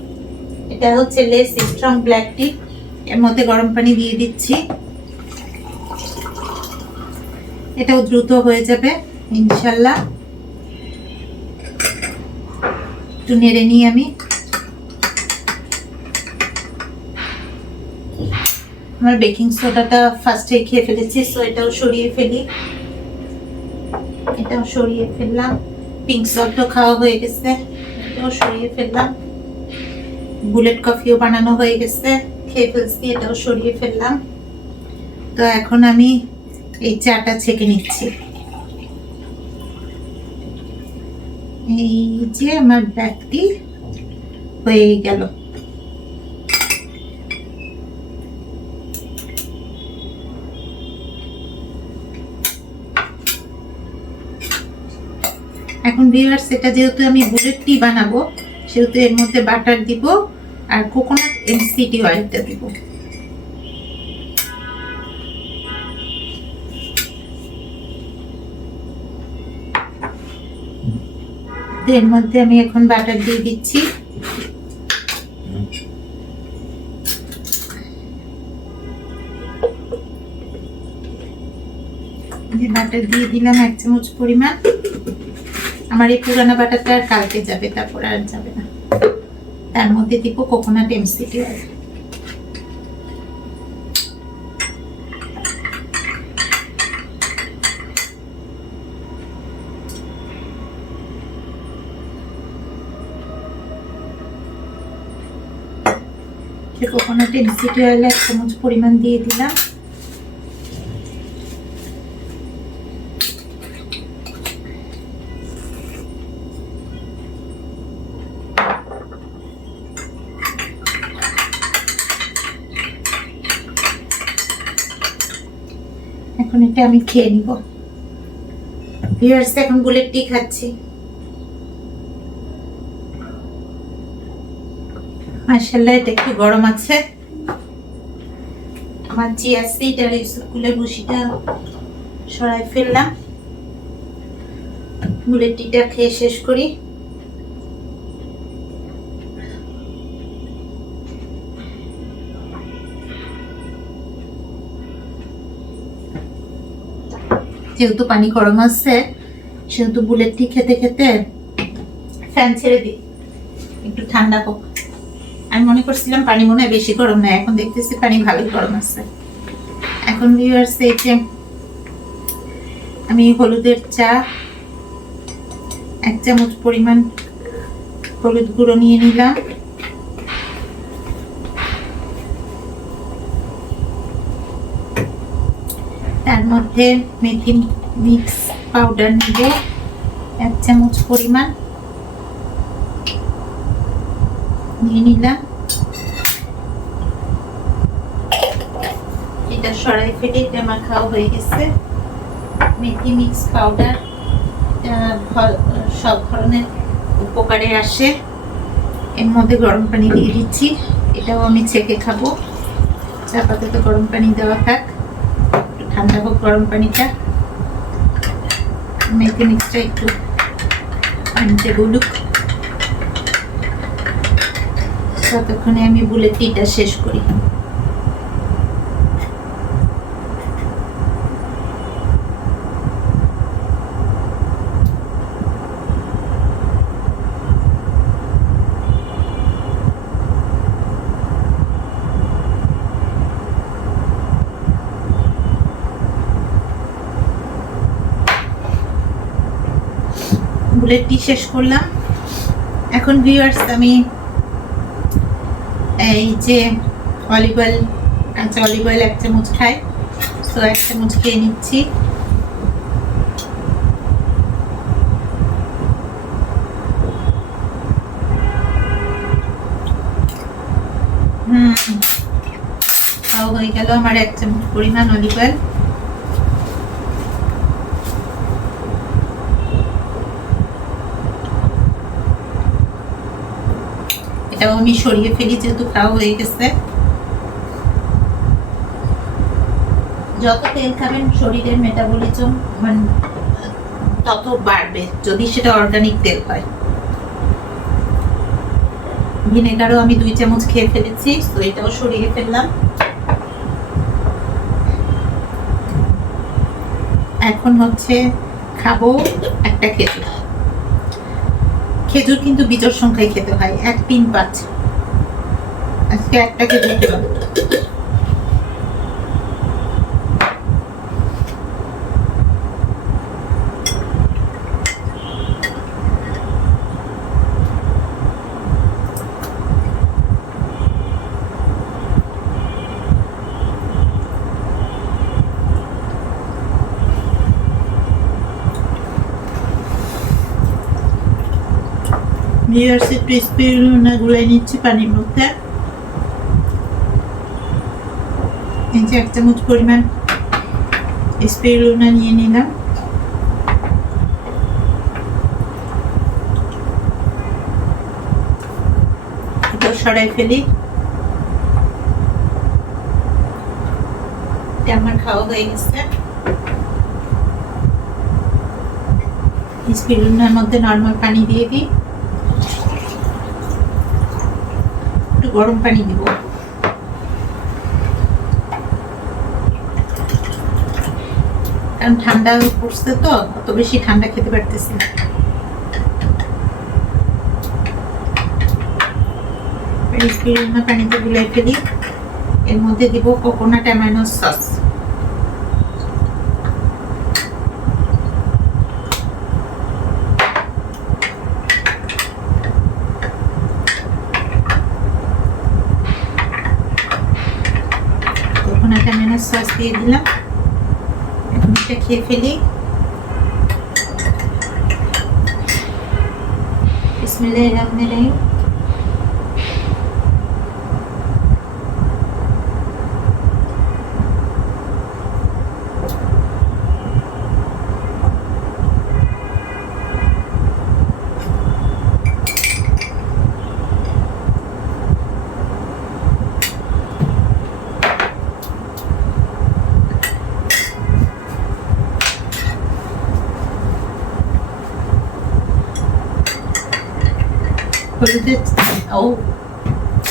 এটা হচ্ছে লেস স্ট্রং ব্ল্যাক টি। এর মধ্যে গরম পানি দিয়ে দিচ্ছি, এটাও দ্রুত হয়ে যাবে ইনশাল্লাহ। একটু নেড়ে নিই আমি। আমার বেকিং সোডাটা ফার্স্টে খেয়ে ফেলেছি, সো এটাও সরিয়ে ফেলি। এটাও সরিয়ে ফেললাম। পিঙ্ক সল্টও খাওয়া হয়ে গেছে, এটাও সরিয়ে ফেললাম। বুলেট কফিও বানানো হয়ে গেছে, খেয়ে ফেলছি, এটাও সরিয়ে ফেললাম। তো এখন আমি এই চাটা ছেঁকে নিচ্ছি। এই যে আমার ব্ল্যাক টি হয়ে গেল। এখন ভিউয়ার্স, এটা যেহেতু আমি বুলেট টি বানাবো, সেহেতু এর মধ্যে বাটার দিব আর কোকোনাট এমসিটি অয়েলটা দিব। এর মধ্যে আমি এখন বাটার দিয়ে দিচ্ছি। বাটার দিয়ে দিলাম 1 চামচ পরিমাণ। আমার এই পুরানো বাটারটা আর কালকে যাবে, তারপর আর যাবে না। তার মধ্যে দিব coconut MCT oil. Coconut MCT oil 1 চামচ পরিমাণ দিয়ে দিলাম। এখন এটা আমি খেয়ে নিব। ভিউয়ার্স, এখন বুলেট টি খাচ্ছি। মাশাআল্লাহ, এটা একটু গরম আছে। আমার চিয়া সিড আর স্কুলের বসিটা সরাই ফেললাম। বুলেট টিটা খেয়ে শেষ করি। যেহেতু পানি গরম আছে, সেহেতু বুলেট টি খেতে খেতে ফ্যান ছেড়ে দিই, একটু ঠান্ডা হোক। আমি মনে করছিলাম পানি মনে হয় বেশি গরম না, এখন দেখতেছি পানি ভালোই গরম আছে। এখন ভিউয়ার্স, এই যে আমি হলুদের চা 1 চামচ পরিমাণ হলুদ গুঁড়ো নিয়ে নিলাম। তার মধ্যে মেথি মিক্স পাউডার নিব 1 চামচ পরিমাণ, নিয়ে নিলাম। এটা সরাই ফেলে এটা আমার খাওয়া হয়ে গেছে। মেথি মিক্স পাউডার সব ধরনের উপকারে আসে। এর মধ্যে গরম পানি দিয়ে দিচ্ছি, এটাও আমি ছেঁকে খাবো। আপাতত গরম পানি দেওয়া থাক, একটু ঠান্ডা হোক গরম পানিটা। মেথি মিক্সটা একটু পানিতে গুলুক, ততক্ষণে আমি বুলেটিটা শেষ করি। বুলেটটি শেষ করলাম। এখন ভিউয়ার্স আমি এই যে অলিভ অয়েল, কাঁচা অলিভ অয়েল 1 চামচ খাই, তো 1 চামচ খেয়ে নিচ্ছি। খাওয়া হয়ে গেল আমার 1 চামচ পরিমাণ অলিভ অয়েল। এটাও আমি সরিয়ে ফেলি যেহেতু খাওয়া হয়ে গেছে। যত তেল খাবেন শরীরের মেটাবলিজম তত বাড়বে, যদি সেটা অর্গানিক তেল হয়। ভিনেগারও আমি 2 চামচ খেয়ে ফেলেছি, তো এটাও সরিয়ে ফেললাম। এখন হচ্ছে খাবো একটা খেজুর। খেজুর কিন্তু বিজোড় সংখ্যায় খেতে হয়, 1, 3, 5। আজকে একটা খেজুর খেলাম। ভিউয়ার্স একটু স্পিরুলিনা গুলাই নিচ্ছি পানির মধ্যে। এই যে 1 চামচ পরিমাণ স্পিরুলিনা নিয়ে নিলাম। এটা সরাই ফেলি। এটা আমার খাওয়া হয়ে গেছে। স্পিরুলিনার মধ্যে নরমাল পানি দিয়ে দিই, গরম পানি দিব। কারণ ঠান্ডা পড়ছে তো, অত বেশি ঠান্ডা খেতে পারতেছি না। পানিতে গুলাই ফেলি। এর মধ্যে দিব কোকোনাট অ্যামাইনো সস। সস দিয়ে দিলাম। এখন এটা খেয়ে ফেলি। বিসমিল্লাহির রহমানির রহিম।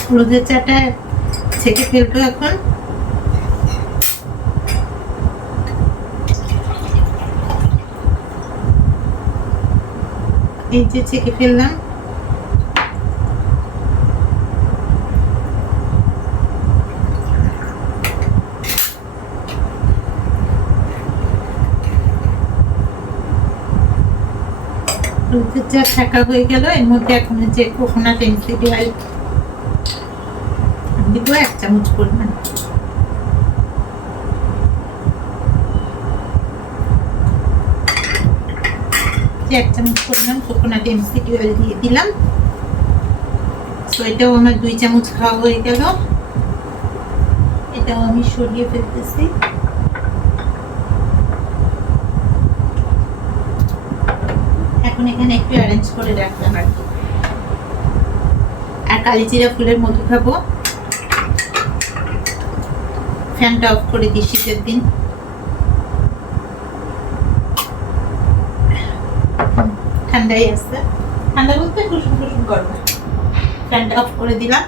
হলুদের চাটা ছেঁকে ফেলবো এখন। এই যে ছেঁকে ফেললাম। হলুদের চা ছাঁকা হয়ে গেল। এর মধ্যে এখন যে কোকোনাট এনসিডি অয়েল দিব 1 চামচ পরিমাণ। মধ্যে 1 চামচ পরিমাণ কোকোনাট এমসিডি অয়েল দিয়ে দিলাম। তো এটাও আমার 2 চামচ খাওয়া হয়ে গেল। এটাও আমি সরিয়ে ফেলতেছি। এখন এখানে একটু অ্যারেঞ্জ করে রাখলাম আর কি। আর কালিজিরা ফুলের মধু খাবো। ফ্যানটা অফ করে দিই, শীতের দিন। ঠান্ডাই আছে, ঠান্ডা বলতে কুসুম কুসুম করবে। ফ্যানটা অফ করে দিলাম।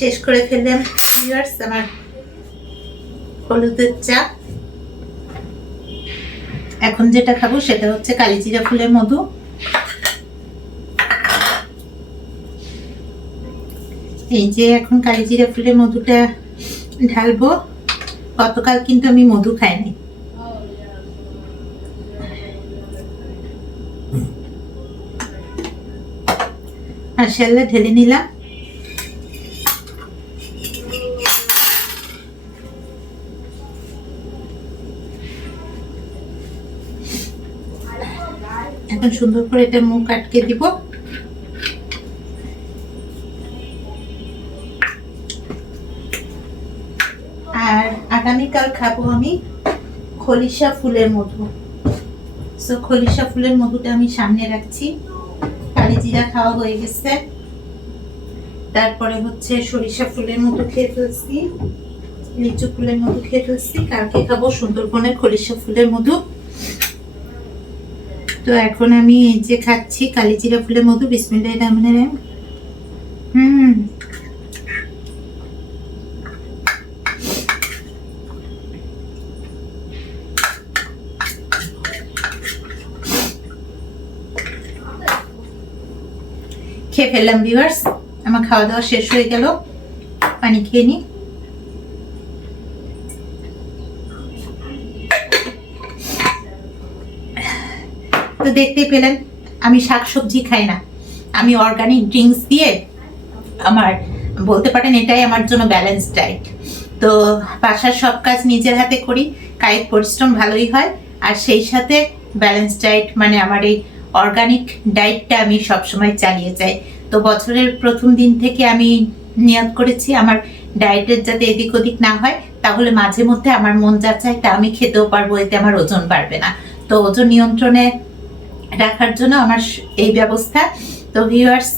শেষ করে ফেললাম ভিউয়ার্স আমার হলুদের চা। এখন যেটা খাবো সেটা হচ্ছে কালিজিরা ফুলের মধু। এই যে এখন কালিজিরা ফুলের মধুটা ঢালবো। গতকাল কিন্তু আমি মধু খাইনি। মাশাআল্লাহ ঢেলে নিলাম। এখন সুন্দর করে এটা মুখ আটকে দিব। আর আগামীকাল খাবো আমি খলিশা ফুলের মধু। সো খলিশা ফুলের মধুটা আমি সামনে রাখছি। কালিজিরা খাওয়া হয়ে গেছে, তারপরে হচ্ছে সরিষা ফুলের মধু খেয়ে ফেলছি, লিচু ফুলের মধু খেয়ে ফেলছি। কালকে খাবো সুন্দরবনের খলিশা ফুলের মধু। তো এখন আমি এই যে খাচ্ছি কালিজিরা ফুলের মধু। বিসমিল্লাহির রহমানির রহিম। খেয়ে ফেললাম ভিউয়ার্স, আমার খাওয়া দাওয়া শেষ হয়ে গেল। পানি খেয়ে নি। তো দেখতেই পেলেন আমি শাকসবজি খাই না, আমি অর্গানিক ড্রিঙ্কস দিয়ে আমার বলতে পারেন এটাই আমার জন্য ব্যালেন্স ডায়েট। তো বাসার সব কাজ নিজের হাতে করি, কায়িক পরিশ্রম ভালোই হয়, আর সেই সাথে ব্যালেন্স ডায়েট মানে আমার এই অর্গানিক ডায়েটটা আমি সবসময় চালিয়ে যাই। তো বছরের প্রথম দিন থেকে আমি নিয়ত করেছি আমার ডায়েটের যাতে এদিক ওদিক না হয়, তাহলে মাঝে মধ্যে আমার মন যা চায় তা আমি খেতেও পারবো, এতে আমার ওজন বাড়বে না। তো ওজন নিয়ন্ত্রণে রাখার জন্য আমার এই ব্যবস্থা। তো ভিউয়ার্স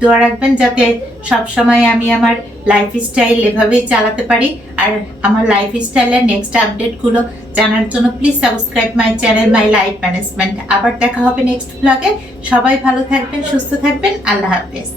দোয়া রাখবেন যাতে সব সময় আমি আমার লাইফস্টাইল এভাবেই চালাতে পারি। আর আমার লাইফস্টাইলের নেক্সট আপডেটগুলো জানার জন্য please subscribe my channel my life management. আবার দেখা হবে নেক্সট ব্লগে। সবাই ভালো থাকবেন, সুস্থ থাকবেন। আল্লাহ হাফেজ।